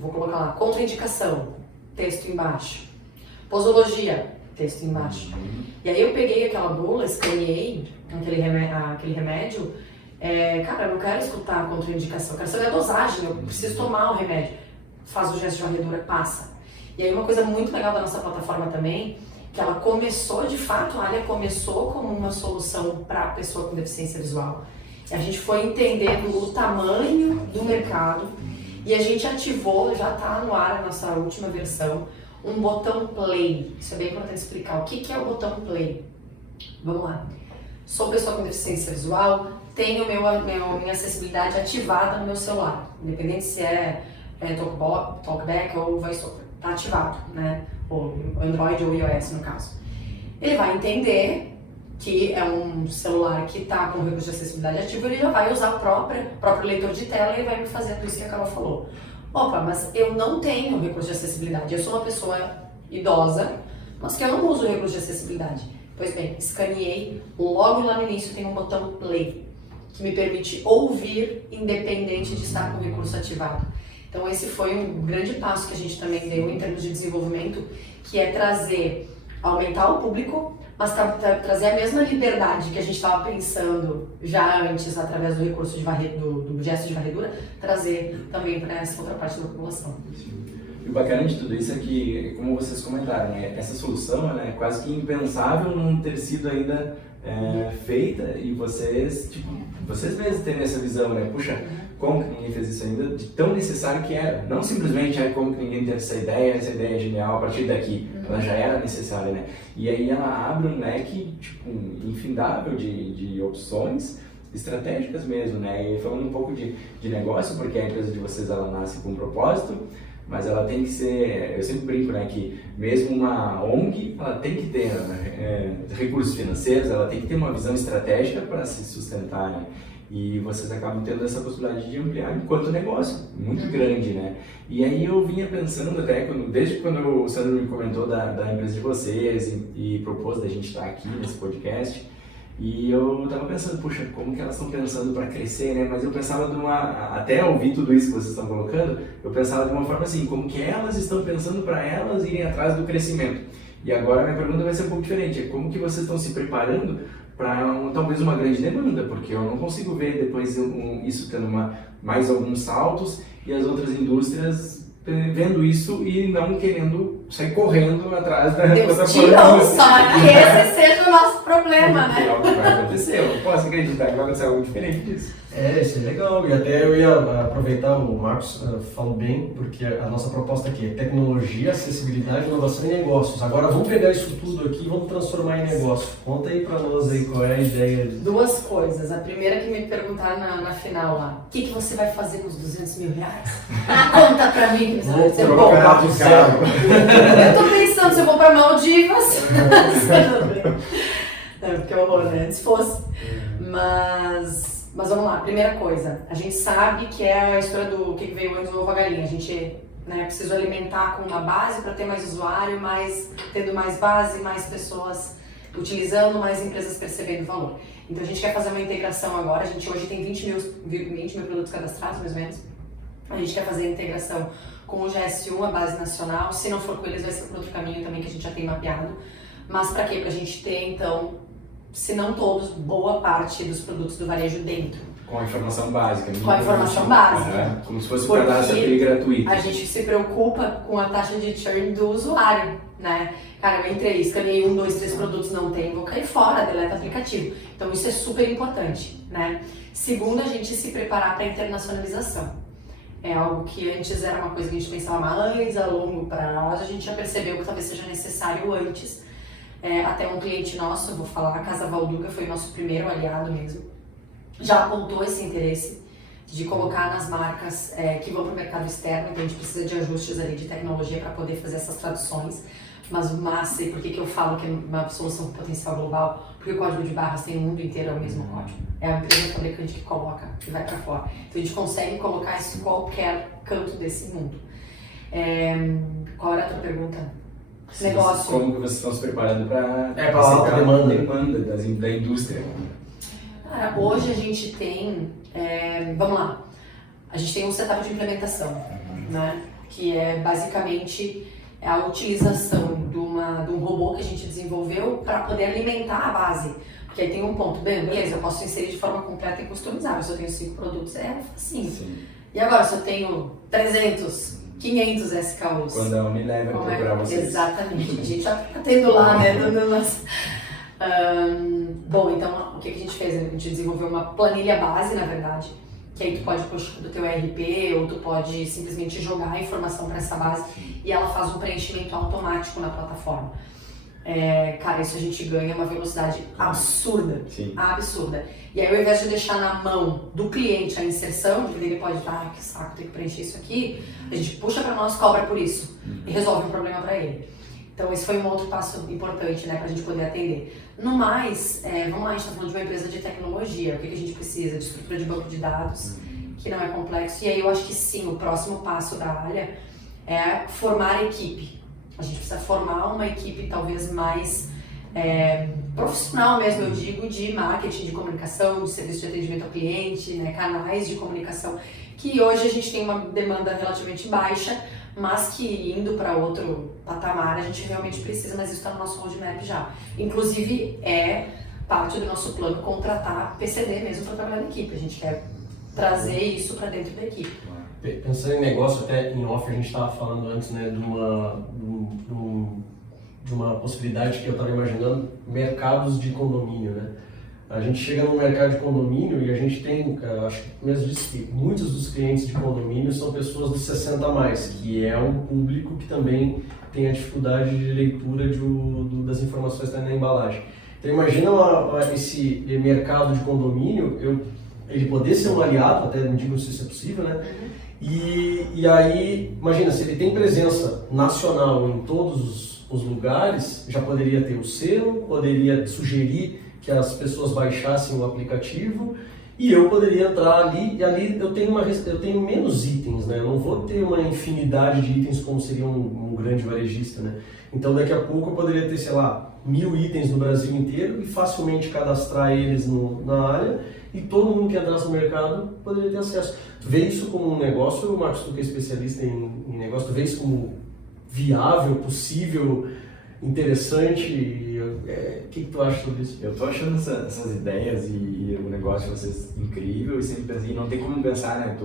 Vou colocar lá, contraindicação, texto embaixo. Posologia, texto embaixo. E aí eu peguei aquela bula, escaneei aquele remédio. Cara, eu não quero escutar a contraindicação, eu quero saber a dosagem, eu preciso tomar o remédio. Faz o gesto de varredura, passa. E aí uma coisa muito legal da nossa plataforma também, que ela começou, de fato, a área começou como uma solução para a pessoa com deficiência visual. E a gente foi entendendo o tamanho do mercado e a gente ativou, já está no ar a nossa última versão, um botão play. Isso é bem importante explicar. O que é o botão play? Vamos lá. Sou pessoa com deficiência visual, tenho minha acessibilidade ativada no meu celular, independente se é TalkBack ou VoiceOver, está ativado, né? Ou Android ou iOS no caso. Ele vai entender que é um celular que está com recurso de acessibilidade ativo, ele já vai usar o próprio leitor de tela e vai me fazer tudo isso que a Carol falou. Opa, mas eu não tenho recurso de acessibilidade, eu sou uma pessoa idosa, mas que eu não uso recurso de acessibilidade. Pois bem, escaneei, logo lá no início tem um botão play, que me permite ouvir independente de estar com o recurso ativado. Então esse foi um grande passo que a gente também deu em termos de desenvolvimento, que é aumentar o público, mas trazer a mesma liberdade que a gente estava pensando já antes através do recurso do gesto de varredura, trazer também para essa outra parte da população. E o bacana de tudo isso é que, como vocês comentaram, né, essa solução ela é quase que impensável não ter sido ainda feita e vocês mesmos terem essa visão, né? Puxa, como que ninguém fez isso ainda? De tão necessário que era. Não simplesmente como que ninguém teve essa ideia é genial a partir daqui. Ela já era necessária, né? E aí ela abre um leque, infindável de opções estratégicas mesmo, né? E falando um pouco de negócio, porque a empresa de vocês ela nasce com um propósito, mas ela tem que ser, eu sempre brinco, né, que mesmo uma ONG, ela tem que ter recursos financeiros, ela tem que ter uma visão estratégica para se sustentar, né? E vocês acabam tendo essa possibilidade de ampliar enquanto negócio, muito grande, né? E aí eu vinha pensando até, desde quando o Sandro me comentou da empresa de vocês e propôs da gente estar aqui nesse podcast, E eu tava pensando, puxa, como que elas estão pensando para crescer, né? Mas eu pensava até ouvir tudo isso que vocês estão colocando, eu pensava de uma forma assim, como que elas estão pensando para elas irem atrás do crescimento. E agora minha pergunta vai ser um pouco diferente, é como que vocês estão se preparando para talvez uma grande demanda, porque eu não consigo ver depois isso tendo mais alguns saltos e as outras indústrias vendo isso e não querendo sair correndo atrás da plataforma. Só que esse seja o nosso problema, né? É algo que vai acontecer, eu não posso acreditar que vai acontecer algo diferente disso. Isso é legal. E até eu ia aproveitar, o Marcos falou bem, porque a nossa proposta aqui é tecnologia, acessibilidade, inovação e negócios. Agora vamos pegar isso tudo aqui e vamos transformar em negócio. Conta aí pra nós aí qual é a ideia. Duas coisas. A primeira que me perguntaram na final lá, o que você vai fazer com os 200 mil reais? Conta pra mim. Eu vou colocar do zero. Eu tô pensando se eu vou pra Maldivas. Não, que horror, né? Se fosse. Mas vamos lá, primeira coisa, a gente sabe que é a história do que veio antes do ovo a galinha. A gente precisa alimentar com uma base para ter mais usuário, tendo mais base, mais pessoas utilizando, mais empresas percebendo valor. Então a gente quer fazer uma integração agora, a gente hoje tem 20 mil produtos cadastrados, mais ou menos. A gente quer fazer a integração com o GS1, a base nacional. Se não for com eles, vai ser por outro caminho também que a gente já tem mapeado. Mas para quê? Para a gente ter, então, se não todos, boa parte dos produtos do varejo dentro. Com a informação básica. Com a informação básica. Como se fosse um cadastro gratuito. A gente se preocupa com a taxa de churn do usuário, né? Cara, eu entrei, escaneei 1, 2, 3 produtos, não tem, vou cair fora, deleta aplicativo. Então isso é super importante, né? Segundo, a gente se preparar para a internacionalização. É algo que antes era uma coisa que a gente pensava mais a longo prazo, a gente já percebeu que talvez seja necessário antes. Até um cliente nosso, eu vou falar, a Casa Valduca foi o nosso primeiro aliado mesmo, já apontou esse interesse de colocar nas marcas que vão para o mercado externo, então a gente precisa de ajustes ali de tecnologia para poder fazer essas traduções, mas massa, e por que eu falo que é uma solução com potencial global? Porque o código de barras tem no mundo inteiro, é o mesmo código, é a empresa fabricante que coloca e vai para fora, então a gente consegue colocar isso em qualquer canto desse mundo. Qual era a tua pergunta? Negócio. Como que vocês estão se preparando para a demanda da indústria? Cara, hoje a gente tem, vamos lá, a gente tem um setup de implementação, né? Que é basicamente a utilização de um robô que a gente desenvolveu para poder alimentar a base. Porque aí tem um ponto, beleza, eu posso inserir de forma completa e customizável. Se eu tenho 5 produtos, é facinho. Sim. E agora, se eu tenho 300, 500 SKUs. Quando a Unilever procurar vocês. Exatamente, a gente já está tendo lá, né? Bom, então o que a gente fez? A gente desenvolveu uma planilha base, na verdade, que aí tu pode puxar do teu ERP ou tu pode simplesmente jogar a informação para essa base e ela faz um preenchimento automático na plataforma. Cara, isso a gente ganha uma velocidade absurda. Sim. Absurda. E aí, ao invés de deixar na mão do cliente a inserção, de que ele pode falar, que saco, tem que preencher isso aqui, a gente puxa para nós, cobra por isso e resolve um problema para ele. Então, esse foi um outro passo importante, né, para a gente poder atender. No mais, vamos lá, a gente está falando de uma empresa de tecnologia, o que a gente precisa? De estrutura de banco de dados, que não é complexo. E aí, eu acho que sim, o próximo passo da área é formar a equipe. A gente precisa formar uma equipe talvez mais profissional mesmo, eu digo, de marketing, de comunicação, de serviço de atendimento ao cliente, né, canais de comunicação, que hoje a gente tem uma demanda relativamente baixa, mas que indo para outro patamar a gente realmente precisa, mas isso está no nosso roadmap já. Inclusive é parte do nosso plano contratar PCD mesmo para trabalhar na equipe, a gente quer trazer isso para dentro da equipe. Pensando em negócio, até em off, a gente estava falando antes, né, de uma possibilidade que eu estava imaginando, mercados de condomínio, né? A gente chega no mercado de condomínio e a gente tem, acho que mesmo disse que muitos dos clientes de condomínio são pessoas dos 60 a mais, que é um público que também tem a dificuldade de leitura das informações que estão na embalagem. Então imagina esse mercado de condomínio, ele poder ser um aliado, até não digo se isso é possível, né? E aí, imagina, se ele tem presença nacional em todos os lugares, já poderia ter o selo, poderia sugerir que as pessoas baixassem o aplicativo E eu poderia entrar ali, e ali eu tenho menos itens, né? Eu não vou ter uma infinidade de itens como seria um grande varejista, né? Então daqui a pouco eu poderia ter, sei lá, 1000 itens no Brasil inteiro e facilmente cadastrar eles na área e todo mundo que entrasse no mercado poderia ter acesso. Tu vê isso como um negócio, Marcos, tu que é especialista em negócio, tu vê isso como viável, possível, interessante? O que tu acha sobre isso? Eu tô achando essas ideias e o negócio de vocês incrível e sempre pensei, não tem como pensar, né?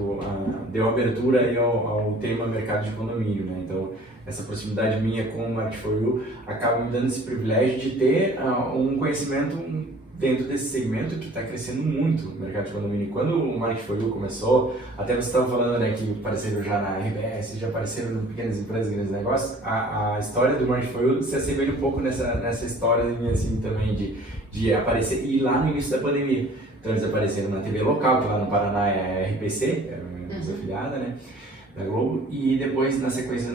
Deu abertura aí ao tema mercado de condomínio, né? Então, essa proximidade minha com o Market4You acaba me dando esse privilégio de ter um conhecimento dentro desse segmento que está crescendo muito o mercado de condomínio. Quando o Market4You começou, até você estava falando, né, que apareceram já na RBS, já apareceram em pequenas empresas, grandes negócios, a história do Market4You se assemelha um pouco nessa história assim também de aparecer, e lá no início da pandemia. Então eles apareceram na TV local, que lá no Paraná é a RPC, é uma empresa afiliada, né, da Globo, e depois na sequência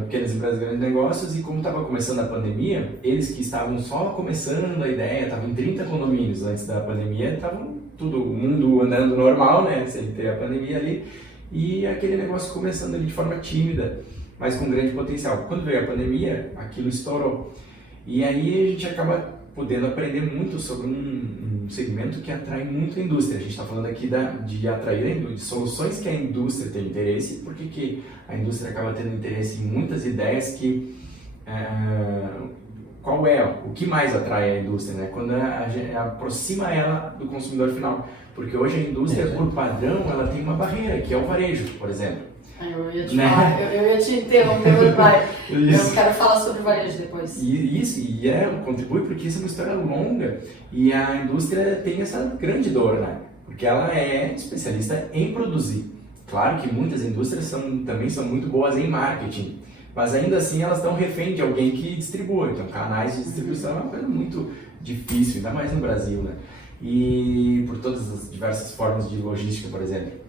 pequenas empresas, grandes negócios, e como estava começando a pandemia, eles que estavam só começando a ideia, estavam em 30 condomínios antes da pandemia, estavam o mundo andando normal, né, sem ter a pandemia ali, e aquele negócio começando ali de forma tímida, mas com grande potencial. Quando veio a pandemia, aquilo estourou, e aí a gente acaba podendo aprender muito sobre um segmento que atrai muito a indústria. A gente está falando aqui de atrair de soluções que a indústria tem interesse. Por que a indústria acaba tendo interesse em muitas ideias que... qual é o que mais atrai a indústria, né? Quando a gente aproxima ela do consumidor final. Porque hoje a indústria, por padrão, ela tem uma barreira, que é o varejo, por exemplo. Eu ia te falar, eu ia te interromper, mas vai. Eu quero falar sobre varejo depois. Contribui porque isso é uma história longa e a indústria tem essa grande dor, né? Porque ela é especialista em produzir. Claro que muitas indústrias também são muito boas em marketing, mas ainda assim elas estão refém de alguém que distribua. Então, canais de distribuição é uma coisa muito difícil, ainda mais no Brasil, né? E por todas as diversas formas de logística, por exemplo.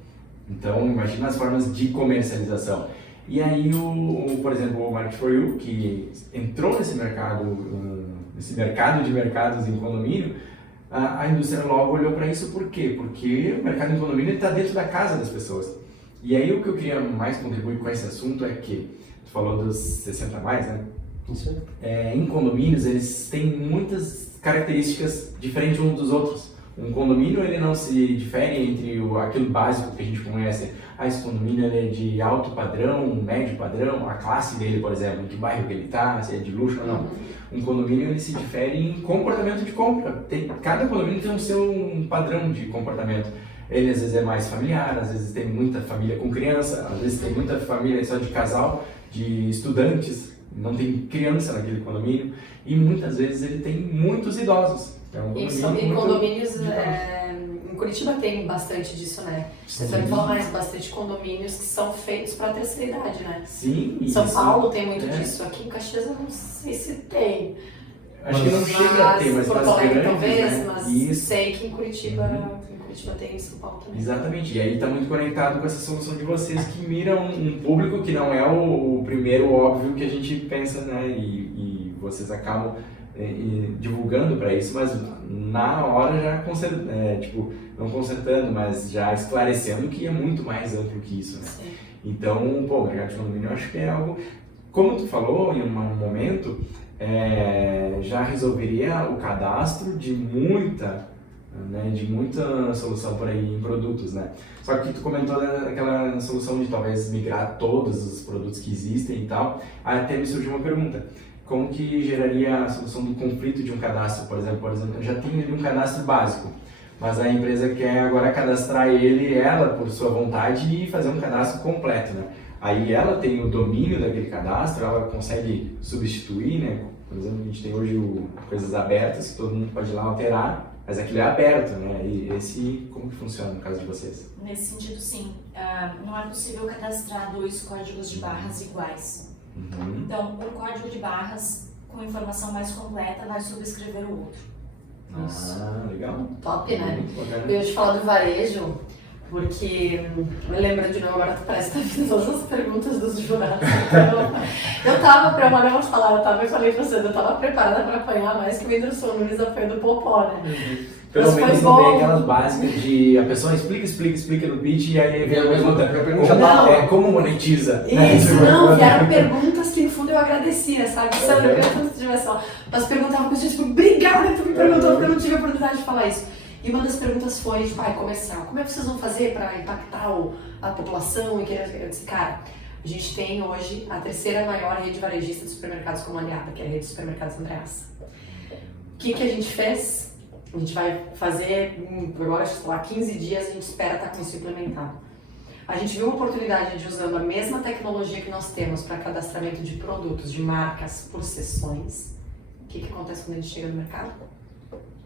Então, imagina as formas de comercialização. E aí, por exemplo, o Market4You, que entrou nesse mercado de mercados em condomínio, a indústria logo olhou para isso. Por quê? Porque o mercado em condomínio está dentro da casa das pessoas. E aí, o que eu queria mais contribuir com esse assunto é que, tu falou dos 60 mais, né? Isso. Em condomínios, eles têm muitas características diferentes uns dos outros. Um condomínio, ele não se difere entre aquilo básico que a gente conhece. Esse condomínio ele é de alto padrão, médio padrão, a classe dele, por exemplo, em que bairro que ele está, se é de luxo ou não. Um condomínio ele se difere em comportamento de compra. Cada condomínio tem o seu padrão de comportamento. Ele às vezes é mais familiar, às vezes tem muita família com criança, às vezes tem muita família só de casal, de estudantes, não tem criança naquele condomínio, e muitas vezes ele tem muitos idosos. Em condomínios, em Curitiba tem bastante disso, né? Você vai falar mais, bastante condomínios que são feitos para a terceira idade, né? Sim. São Paulo tem muito disso, aqui em Caxias eu não sei se tem. Acho que não chega a ter, mas Porto Alegre grandes, talvez, né? mas Isso. sei que em Curitiba tem, em São Paulo também. Exatamente, e aí está muito conectado com essa solução de vocês que miram um público que não é o primeiro óbvio que a gente pensa, né? E vocês acabam divulgando para isso, mas na hora já não consertando, mas já esclarecendo que é muito mais amplo que isso, né? Sim. Então, o mercado de condomínio eu acho que é algo, como tu falou em um momento, já resolveria o cadastro de muita solução por aí em produtos, né? Só que tu comentou daquela solução de talvez migrar todos os produtos que existem e tal, até me surgiu uma pergunta. Como que geraria a solução do conflito de um cadastro, por exemplo, eu já tenho ali um cadastro básico, mas a empresa quer agora cadastrar ela por sua vontade e fazer um cadastro completo, né? Aí ela tem o domínio daquele cadastro, ela consegue substituir, né? Por exemplo, a gente tem hoje coisas abertas que todo mundo pode ir lá alterar, mas aquilo é aberto, né? E como que funciona no caso de vocês? Nesse sentido, sim. Não é possível cadastrar 2 códigos de barras iguais. Então, um código de barras com informação mais completa vai subscrever o outro. Legal. Top, né? Muito bacana. Eu ia te falar do varejo. Porque, me lembra de novo, agora tu parece que tá vindo todas as perguntas dos jurados. Então, eu tava, pra uma não falar, eu falei pra você, eu tava preparada pra apanhar mais que o Whindersson Nunes apanhou do Popó, né? Pelo Mas menos foi não bom. tem aquelas básicas de a pessoa explica no pitch e aí vem a pergunta. Não. Como monetiza? Isso, não, vieram perguntas que no fundo eu agradecia, sabe? Sabe, eu queria tanto que tivesse lá. Mas perguntavam com tipo, obrigada que tu me perguntou, porque eu não tive a oportunidade de falar isso. E uma das perguntas foi, tipo, comercial, como é que vocês vão fazer para impactar a população? E eu disse, cara, a gente tem hoje a terceira maior rede varejista de supermercados como aliada, que é a rede de supermercados Andreassa. O que a gente fez? A gente vai fazer, agora, sei lá, 15 dias, a gente espera estar com isso implementado. A gente viu uma oportunidade de, usando a mesma tecnologia que nós temos para cadastramento de produtos, de marcas por seções. O que acontece quando a gente chega no mercado?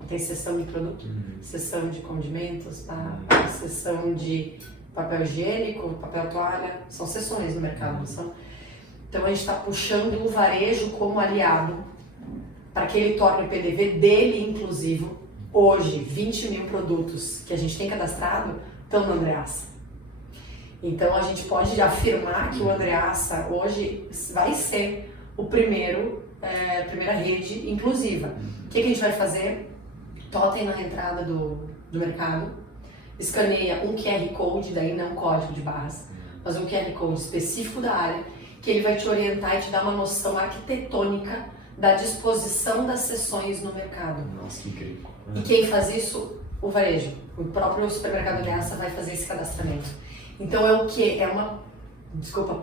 Tem seção de produto, seção de condimentos, seção de papel higiênico, papel toalha, são seções no mercado, não são? Então a gente está puxando o varejo como aliado para que ele torne o PDV dele inclusivo. Hoje, 20 mil produtos que a gente tem cadastrado estão no Andreassa. Então a gente pode afirmar que o Andreassa hoje vai ser o primeira rede inclusiva. O que a gente vai fazer? Totem na entrada do mercado, escaneia um QR Code, daí não código de barras, mas um QR Code específico da área, que ele vai te orientar e te dar uma noção arquitetônica da disposição das seções no mercado. Nossa, que incrível. E quem faz isso? O varejo. O próprio supermercado Aliança vai fazer esse cadastramento. Então é o quê? É uma,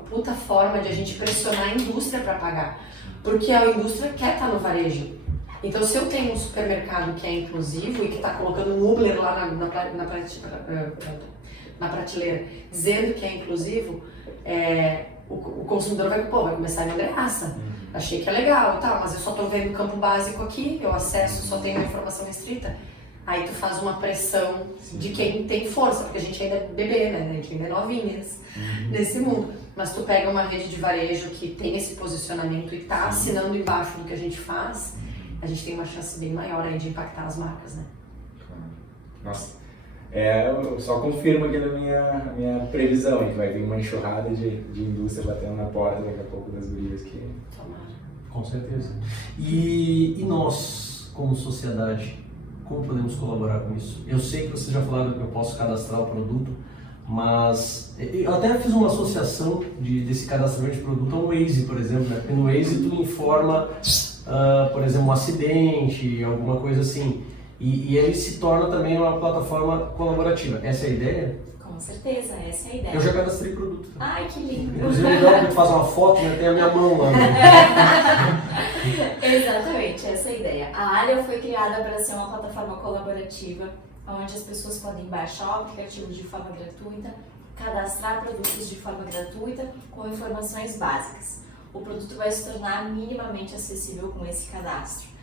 puta forma de a gente pressionar a indústria para pagar. Porque a indústria quer estar no varejo. Então se eu tenho um supermercado que é inclusivo e que está colocando um Uber lá na prateleira, dizendo que é inclusivo, o consumidor vai começar a ir na graça. Achei que é legal, tá, mas eu só estou vendo o campo básico aqui, eu acesso, só tenho a informação restrita. Aí tu faz uma pressão de quem tem força, porque a gente ainda é bebê, né? A gente ainda é novinhas nesse mundo. Mas tu pega uma rede de varejo que tem esse posicionamento e tá assinando embaixo do que a gente faz, a gente tem uma chance bem maior aí de impactar as marcas, né? Nossa, eu só confirmo aqui na minha previsão, que vai vir uma enxurrada de indústria batendo na porta daqui a pouco das gurias que... Com certeza. E nós, como sociedade, como podemos colaborar com isso? Eu sei que vocês já falaram que eu posso cadastrar o produto, mas eu até fiz uma associação desse cadastramento de produto ao Waze, por exemplo, né? Porque no Waze tu informa, por exemplo, um acidente, alguma coisa assim, e ele se torna também uma plataforma colaborativa. Essa é a ideia? Com certeza, essa é a ideia. Eu já cadastrei produto. Ai, que lindo! Inclusive, legal que tu faz uma foto, né? Tem a minha mão lá. Né? Exatamente, essa é a ideia. A área foi criada para ser uma plataforma colaborativa, onde as pessoas podem baixar o aplicativo de forma gratuita, cadastrar produtos de forma gratuita com informações básicas. O produto vai se tornar minimamente acessível com esse cadastro.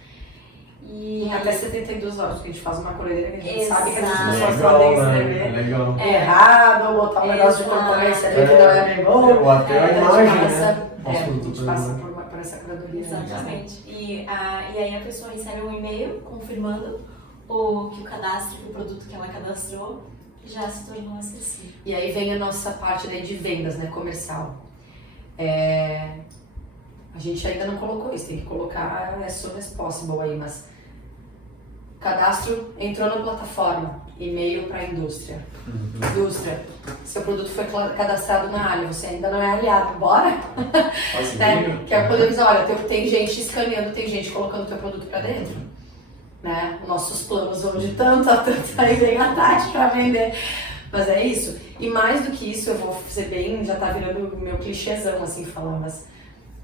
E Em até 72 horas, porque a gente faz uma colheita que a gente Exato. sabe que as pessoas Legal, podem né? escrever Legal. errado, ou botar um negócio de concorrência ali que não é bem bom. Ou até a imagem, né? A Nosso gente produto passa também, por essa curadoria. exatamente. E aí a pessoa recebe um e-mail confirmando que o cadastro, que o produto que ela cadastrou já se tornou acessível. E aí vem a nossa parte daí de vendas, né, comercial. A gente ainda não colocou isso, tem que colocar as soon as possible aí, mas cadastro entrou na plataforma, e-mail para a indústria. Indústria, seu produto foi cadastrado na área, você ainda não é aliado, bora? Nossa, Que é poder dizer, olha, tem gente escaneando, tem gente colocando teu produto para dentro. Né? Nossos planos vão de tanto aí vem a Tati para vender. Mas é isso. E mais do que isso, eu vou ser bem, já tá virando meu clichêzão assim falando, mas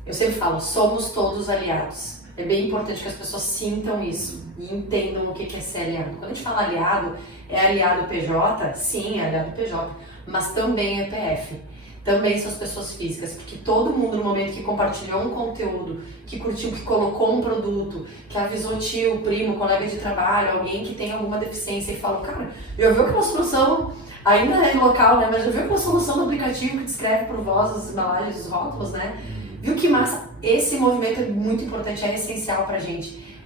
eu sempre falo, somos todos aliados. É bem importante que as pessoas sintam isso e entendam o que é ser aliado. Quando a gente fala aliado, é aliado PJ? Sim, é aliado PJ, mas também é PF. Também são as pessoas físicas, porque todo mundo no momento que compartilhou um conteúdo, que curtiu, que colocou um produto, que avisou tio, primo, colega de trabalho, alguém que tem alguma deficiência e fala, cara, eu vi aquela solução, ainda é local, né, mas eu vi aquela solução no aplicativo que descreve por voz as embalagens, os rótulos, né, viu que massa? Esse movimento é muito importante, é essencial pra gente.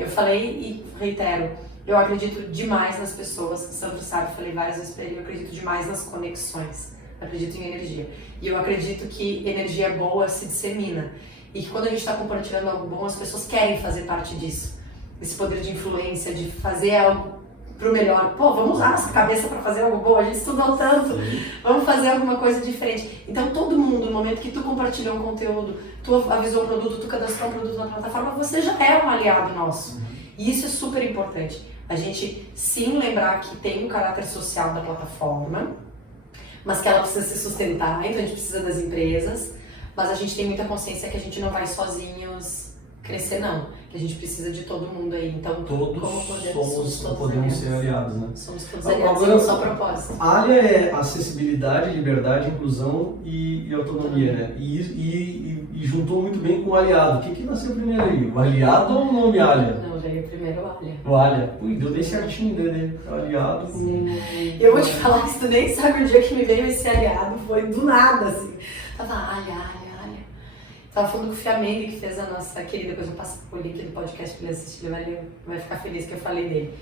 Eu falei e reitero, Eu acredito demais nas pessoas, o Sandro sabe, falei várias vezes pra ele, eu acredito demais nas conexões, acredito em energia. E eu acredito que energia boa se dissemina. E que quando a gente está compartilhando algo bom, as pessoas querem fazer parte disso. Esse poder de influência, de fazer algo pro melhor. Pô, vamos usar nossa cabeça para fazer algo bom, a gente estudou tanto, vamos fazer alguma coisa diferente. Então todo mundo, no momento que tu compartilhou um conteúdo, tu avisou um produto, tu cadastrou um produto na plataforma, você já é um aliado nosso. E isso é super importante. A gente sim lembrar que tem um caráter social da plataforma, mas que ela precisa se sustentar, então a gente precisa das empresas, mas a gente tem muita consciência que a gente não vai sozinhos crescer, não. Que a gente precisa de todo mundo aí. Então, todos podemos ser aliados, né? Somos todos aliados, não só propósito. A área é acessibilidade, liberdade, inclusão e autonomia, né? E juntou muito bem com o aliado. O que nasceu primeiro aí? O aliado ou o nome Alia? Não, veio primeiro o Alia. O Alia. Ui, deu bem certinho dele. Aliado. Eu vou te falar que tu nem sabe o dia que me veio esse aliado. Foi do nada, assim. Tava Alia. Tava falando com o Fiamengue, que fez a nossa querida, depois eu passo o link do podcast pra ele assistir, ele vai ficar feliz que eu falei dele.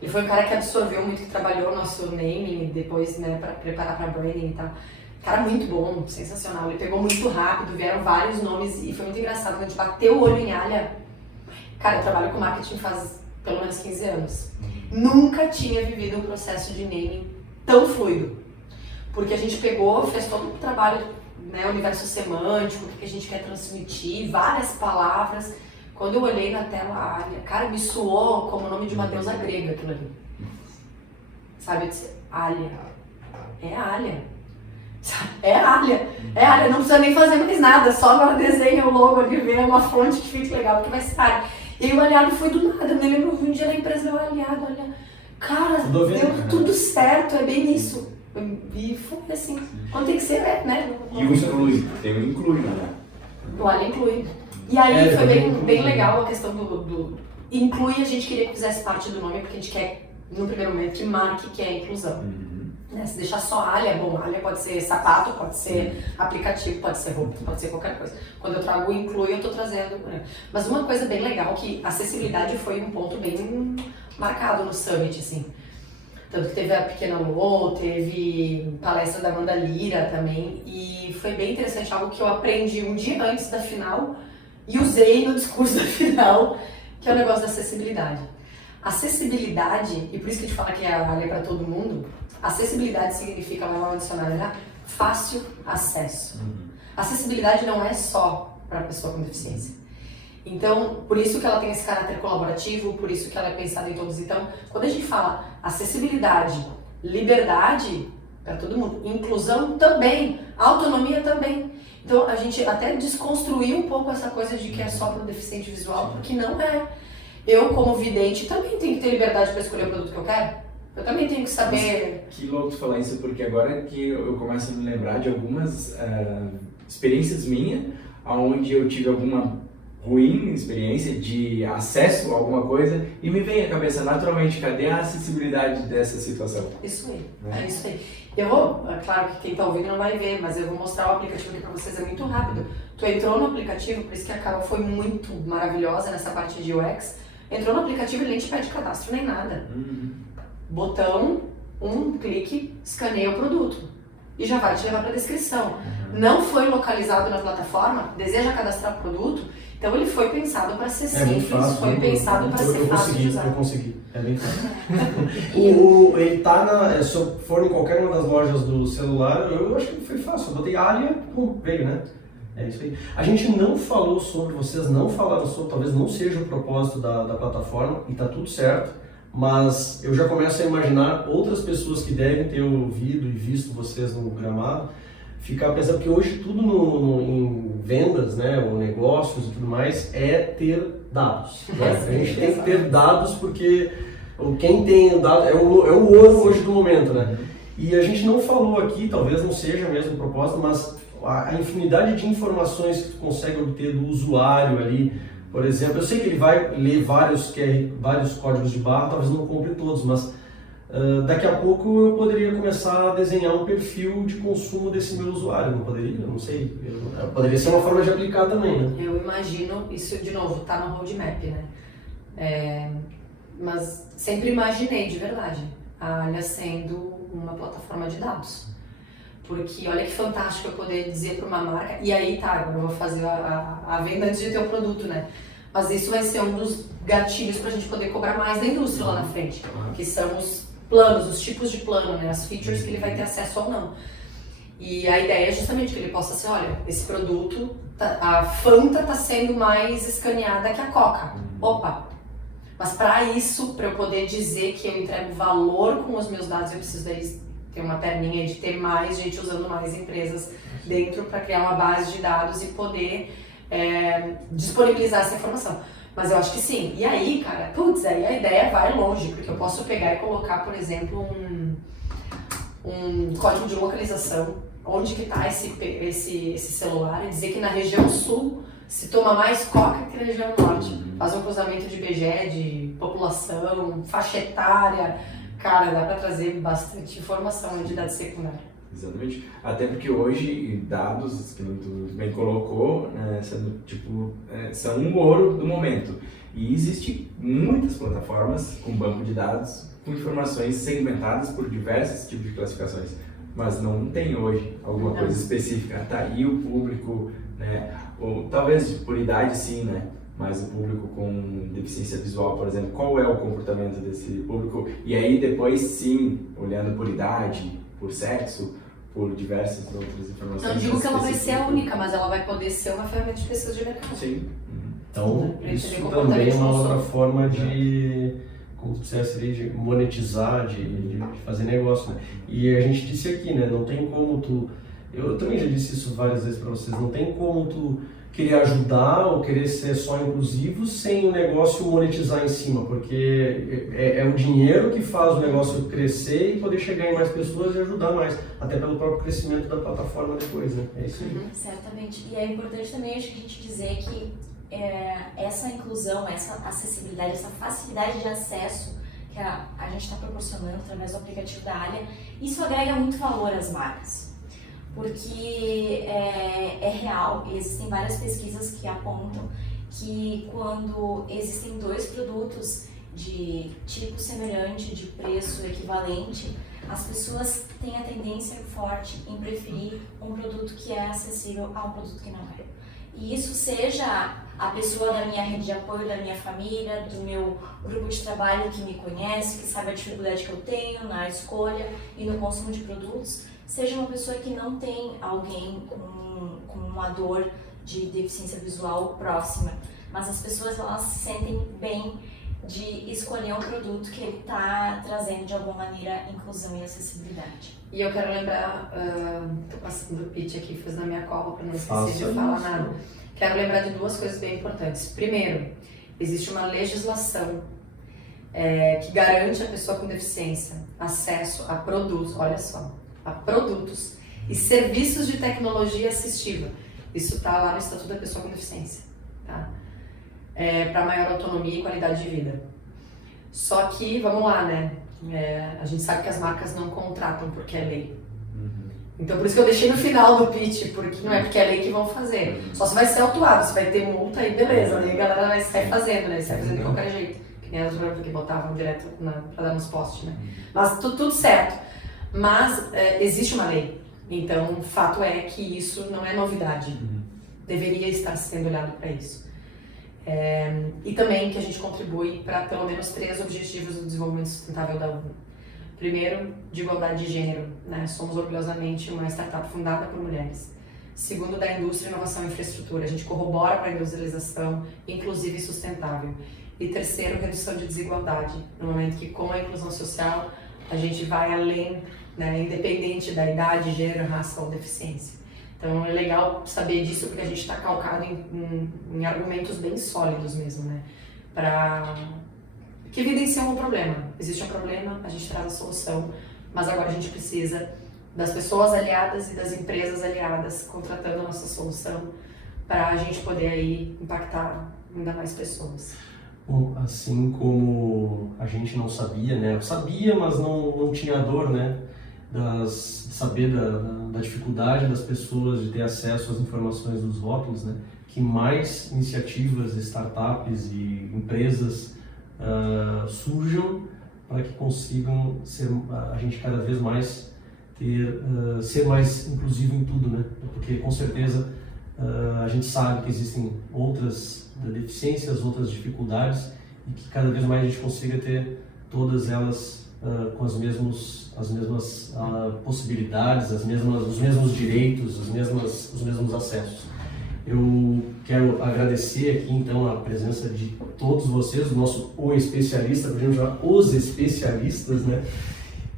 Ele foi um cara que absorveu muito, que trabalhou o nosso naming e depois, né, pra preparar pra branding e tal. Cara muito bom, sensacional. Ele pegou muito rápido, vieram vários nomes e foi muito engraçado. Quando a gente bateu o olho em Alia, cara, eu trabalho com marketing faz pelo menos 15 anos. Nunca tinha vivido um processo de naming tão fluido. Porque a gente pegou, fez todo o trabalho, né, universo semântico, o que a gente quer transmitir, várias palavras. Quando eu olhei na tela Alia, cara, me soou como o nome de uma deusa grega aquilo ali. Sabe, eu disse, Alia. É Alia. É Alia. É Alia, não precisa nem fazer mais nada, só agora desenha o logo ali, vê uma fonte que fique legal, porque vai ser Alia. E o aliado foi do nada, eu me lembro um dia na empresa, eu aliado, olha, cara, deu tudo certo, é bem isso. E foi assim, quando tem que ser, né? E o inclui, tem o inclui, né? O Alia inclui. E aí foi bem legal a questão do inclui, a gente queria que fizesse parte do nome, porque a gente quer, no primeiro momento, que marque que é a inclusão. Né? Se deixar só Alia, bom, Alia pode ser sapato, pode ser aplicativo, pode ser roupa, pode ser qualquer coisa. Quando eu trago o inclui, eu tô trazendo, né? Mas uma coisa bem legal, que acessibilidade foi um ponto bem marcado no Summit, assim. Tanto que teve a Pequena Lô, teve palestra da Amanda Lira também, e foi bem interessante, algo que eu aprendi um dia antes da final e usei no discurso da final, que é o negócio da acessibilidade. Acessibilidade, e por isso que a gente fala que a área é para todo mundo, acessibilidade significa, vai lá no dicionário, né? Fácil acesso. Acessibilidade não é só para a pessoa com deficiência. Então, por isso que ela tem esse caráter colaborativo, por isso que ela é pensada em todos. Então, quando a gente fala acessibilidade, liberdade, para todo mundo, inclusão também, autonomia também. Então, a gente até desconstruiu um pouco essa coisa de que é só para o deficiente visual, porque não é. Eu, como vidente, também tenho que ter liberdade para escolher o produto que eu quero. Eu também tenho que saber... Que louco tu falar isso, porque agora que eu começo a me lembrar de algumas experiências minhas, onde eu tive alguma ruim experiência de acesso a alguma coisa e me vem à cabeça naturalmente, cadê a acessibilidade dessa situação? Isso aí, é isso aí. Eu vou, claro que quem tá ouvindo não vai ver, mas eu vou mostrar o aplicativo aqui pra vocês, é muito rápido. Tu entrou no aplicativo, por isso que a Carol foi muito maravilhosa nessa parte de UX, entrou no aplicativo e nem te pede cadastro nem nada. Botão, um clique, escaneia o produto e já vai te levar para a descrição. Não foi localizado na plataforma, deseja cadastrar o produto, então ele foi pensado para ser simples, fácil, foi pensado para ser fácil de usar. Eu consegui, é bem fácil. Ele tá se eu for em qualquer uma das lojas do celular, eu acho que foi fácil, eu botei Alia, veio, né? É isso aí. A gente não falou sobre, vocês não falaram sobre, talvez não seja o propósito da plataforma, e tá tudo certo, mas eu já começo a imaginar outras pessoas que devem ter ouvido e visto vocês no Gramado, ficar pensando que hoje tudo em vendas, né, ou negócios e tudo mais, é ter dados. Né? A gente tem que ter dados porque quem tem dados é o ouro hoje do momento, né? E a gente não falou aqui, talvez não seja mesmo o propósito, mas a infinidade de informações que tu consegue obter do usuário ali, por exemplo, eu sei que ele vai ler vários códigos de barra, talvez não compre todos, mas daqui a pouco eu poderia começar a desenhar um perfil de consumo desse meu usuário, não poderia? Eu não sei. Poderia ser uma forma de aplicar também, né? Eu imagino, isso de novo, tá no roadmap, né? mas sempre imaginei de verdade a Alia sendo uma plataforma de dados. Porque olha que fantástico eu poder dizer para uma marca, e aí tá, agora eu vou fazer a venda antes de ter o produto, né? Mas isso vai ser um dos gatilhos para a gente poder cobrar mais da indústria lá na frente, que são os planos, os tipos de plano, né? As features que ele vai ter acesso ou não. E a ideia é justamente que ele possa ser, olha, esse produto, a Fanta está sendo mais escaneada que a Coca. Opa! Mas para isso, para eu poder dizer que eu entrego valor com os meus dados, eu preciso daí ter uma perninha de ter mais gente usando mais empresas dentro para criar uma base de dados e poder disponibilizar essa informação. Mas eu acho que sim. E aí, cara, putz, aí a ideia vai longe, porque eu posso pegar e colocar, por exemplo, um código de localização, onde que está esse celular, e dizer que na região sul se toma mais coca que na região norte. Faz um cruzamento de IBGE, de população, faixa etária. Cara, dá para trazer bastante informação de dados secundários. Exatamente. Até porque hoje dados, que tu bem colocou, são um ouro do momento. E existem muitas plataformas com banco de dados, com informações segmentadas por diversos tipos de classificações. Mas não tem hoje alguma coisa específica. Tá aí o público, né? Ou talvez por idade sim, né? Mas o público com deficiência visual, por exemplo, qual é o comportamento desse público? E aí depois sim, olhando por idade, por sexo, por diversas outras informações. Não digo que ela vai ser a única, mas ela vai poder ser uma ferramenta de pesquisa de mercado. Sim. Então, isso também é uma outra forma de, como tu disseste ali, de monetizar, de fazer negócio, né? E a gente disse aqui, né, não tem como tu... Eu também já disse isso várias vezes para vocês, não tem como tu querer ajudar ou querer ser só inclusivo sem o negócio monetizar em cima, porque é o dinheiro que faz o negócio crescer e poder chegar em mais pessoas e ajudar mais, até pelo próprio crescimento da plataforma depois, né? É isso aí. Certamente. E é importante também a gente dizer que essa inclusão, essa acessibilidade, essa facilidade de acesso que a gente está proporcionando através do aplicativo da Alia, isso agrega muito valor às marcas. Porque é real, existem várias pesquisas que apontam que quando existem dois produtos de tipo semelhante, de preço equivalente, as pessoas têm a tendência forte em preferir um produto que é acessível a um produto que não é. E isso seja a pessoa da minha rede de apoio, da minha família, do meu grupo de trabalho que me conhece, que sabe a dificuldade que eu tenho na escolha e no consumo de produtos, seja uma pessoa que não tem alguém com uma dor de deficiência visual próxima, mas as pessoas elas se sentem bem de escolher um produto que ele está trazendo de alguma maneira inclusão e acessibilidade. E eu quero lembrar, tô passando o pitch aqui, fazendo a minha cola para não esquecer de falar nada. Quero lembrar de duas coisas bem importantes. Primeiro, existe uma legislação que garante à pessoa com deficiência acesso a produtos, olha só, a produtos e serviços de tecnologia assistiva. Isso está lá no Estatuto da Pessoa com Deficiência, tá? Para maior autonomia e qualidade de vida. Só que, vamos lá, né? A gente sabe que as marcas não contratam porque é lei. Então por isso que eu deixei no final do pitch, porque não é porque é lei que vão fazer. Só se vai ser autuado, se vai ter multa e beleza, né? A galera vai sair fazendo, né? Sai fazendo de qualquer jeito. Que nem as outras que botavam direto para dar nos posts, né? Mas tudo certo. Mas existe uma lei. Então o fato é que isso não é novidade. Deveria estar sendo olhado para isso. E também que a gente contribui para pelo menos 3 objetivos do desenvolvimento sustentável da ONU. Primeiro, de igualdade de gênero, né? Somos orgulhosamente uma startup fundada por mulheres. Segundo, da indústria, inovação e infraestrutura. A gente corrobora para a industrialização inclusiva e sustentável. E terceiro, redução de desigualdade. No momento que com a inclusão social a gente vai além, né? Independente da idade, gênero, raça ou deficiência. Então é legal saber disso porque a gente está calcado em argumentos bem sólidos mesmo, né? Que evidenciam um problema. Existe um problema, a gente traz a solução, mas agora a gente precisa das pessoas aliadas e das empresas aliadas contratando a nossa solução para a gente poder aí impactar ainda mais pessoas. Bom, assim como a gente não sabia, né? Eu sabia, mas não tinha dor, né? De saber da dificuldade das pessoas de ter acesso às informações dos rótulos, né? Que mais iniciativas, startups e empresas surjam para que consigam ser, a gente cada vez mais ser mais inclusivo em tudo, né? Porque com certeza a gente sabe que existem outras deficiências, outras dificuldades e que cada vez mais a gente consiga ter todas elas com as mesmas possibilidades, os mesmos direitos, os mesmos acessos. Eu quero agradecer aqui então a presença de todos vocês, o nosso O Especialista, podemos chamar os especialistas, né?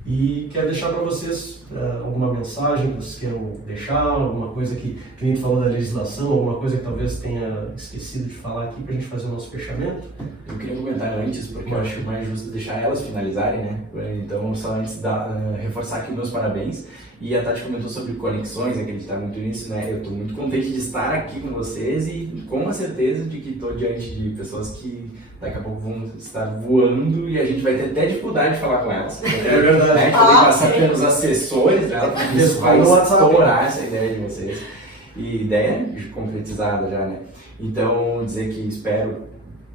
E quero deixar para vocês alguma mensagem que vocês queiram deixar, alguma coisa que a gente falou da legislação, alguma coisa que talvez tenha esquecido de falar aqui para a gente fazer o nosso fechamento. Eu queria comentar antes, porque eu acho mais justo deixar elas finalizarem, né? Então, só antes reforçar aqui meus parabéns. E a Tati comentou sobre conexões, acreditar muito nisso, né? Eu estou muito contente de estar aqui com vocês e com a certeza de que estou diante de pessoas que daqui a pouco vão estar voando e a gente vai ter até dificuldade de falar com elas. É verdade. Né? Passar pelos assessores dela, porque isso vai estourar essa ideia de vocês. E ideia concretizada já, né? Então, dizer que espero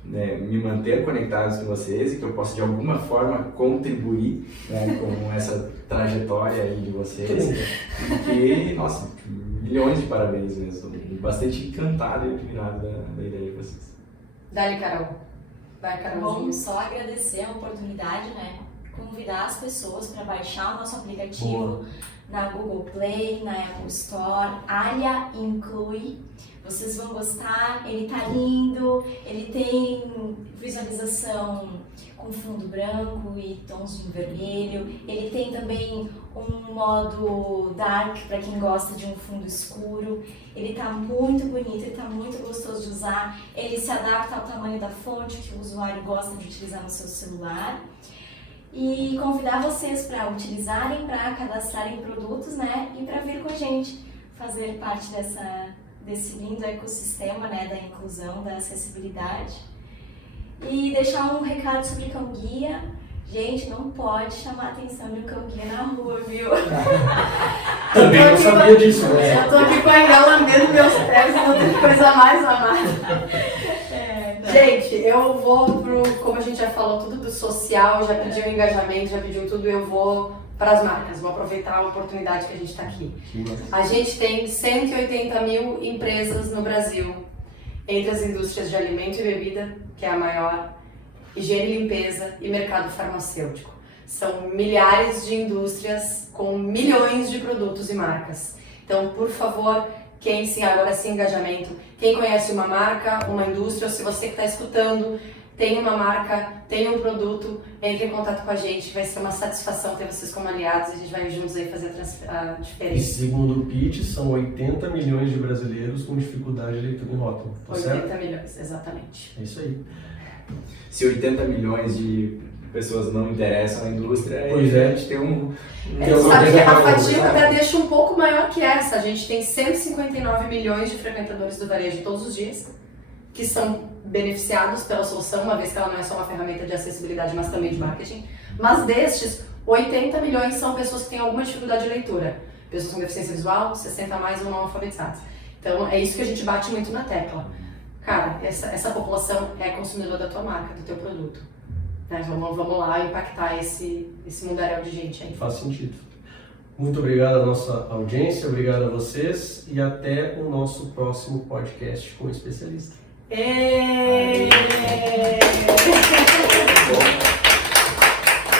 me manter conectados com vocês e que eu possa de alguma forma contribuir, né, com essa trajetória aí de vocês. E que, nossa, milhões de parabéns mesmo. Bastante encantado e admirado da ideia de vocês. Dali, Carol. Vai, Carolzinha. Bom, só agradecer a oportunidade, né? Convidar as pessoas para baixar o nosso aplicativo. Boa. Na Google Play, na Apple Store, Alia Inclui. Vocês vão gostar, ele tá lindo, ele tem visualização com fundo branco e tons de vermelho. Ele tem também um modo dark para quem gosta de um fundo escuro. Ele tá muito bonito, ele tá muito gostoso de usar. Ele se adapta ao tamanho da fonte que o usuário gosta de utilizar no seu celular. E convidar vocês para utilizarem, para cadastrarem produtos, né? E para vir com a gente fazer parte desse lindo ecossistema, né? Da inclusão, da acessibilidade. E deixar um recado sobre cão-guia. Gente, não pode chamar a atenção de um cão-guia na rua, viu? Também não sabia disso, né? Eu tô aqui com a Engel lambendo meus pés e não tem coisa mais amada. Gente, eu vou como a gente já falou tudo do social, já pediu engajamento, já pediu tudo, eu vou para as marcas, vou aproveitar a oportunidade que a gente está aqui. A gente tem 180 mil empresas no Brasil, entre as indústrias de alimento e bebida, que é a maior, higiene e limpeza e mercado farmacêutico. São milhares de indústrias com milhões de produtos e marcas. Então, por favor, agora sim, engajamento. Quem conhece uma marca, uma indústria, ou se você que está escutando tem uma marca, tem um produto, entre em contato com a gente, vai ser uma satisfação ter vocês como aliados e a gente vai juntos aí fazer a diferença. E segundo o PIT, são 80 milhões de brasileiros com dificuldade de leitura em rótulo, tá 80 certo? milhões, exatamente. É isso aí. Se 80 milhões de pessoas não interessam na indústria, Pois é. a gente tem Sabe que a fatia até deixa um pouco maior que essa. A gente tem 159 milhões de frequentadores do varejo todos os dias, que são beneficiados pela solução, uma vez que ela não é só uma ferramenta de acessibilidade, mas também de marketing. Mas destes, 80 milhões são pessoas que têm alguma dificuldade de leitura. Pessoas com deficiência visual, 60 a mais ou não alfabetizadas. Então é isso que a gente bate muito na tecla. Cara, essa população é consumidora da tua marca, do teu produto. Né? Vamos lá impactar esse mundaréu de gente aí. Faz sentido. Muito obrigado à nossa audiência, obrigado a vocês e até o nosso próximo podcast com o especialista. Bom.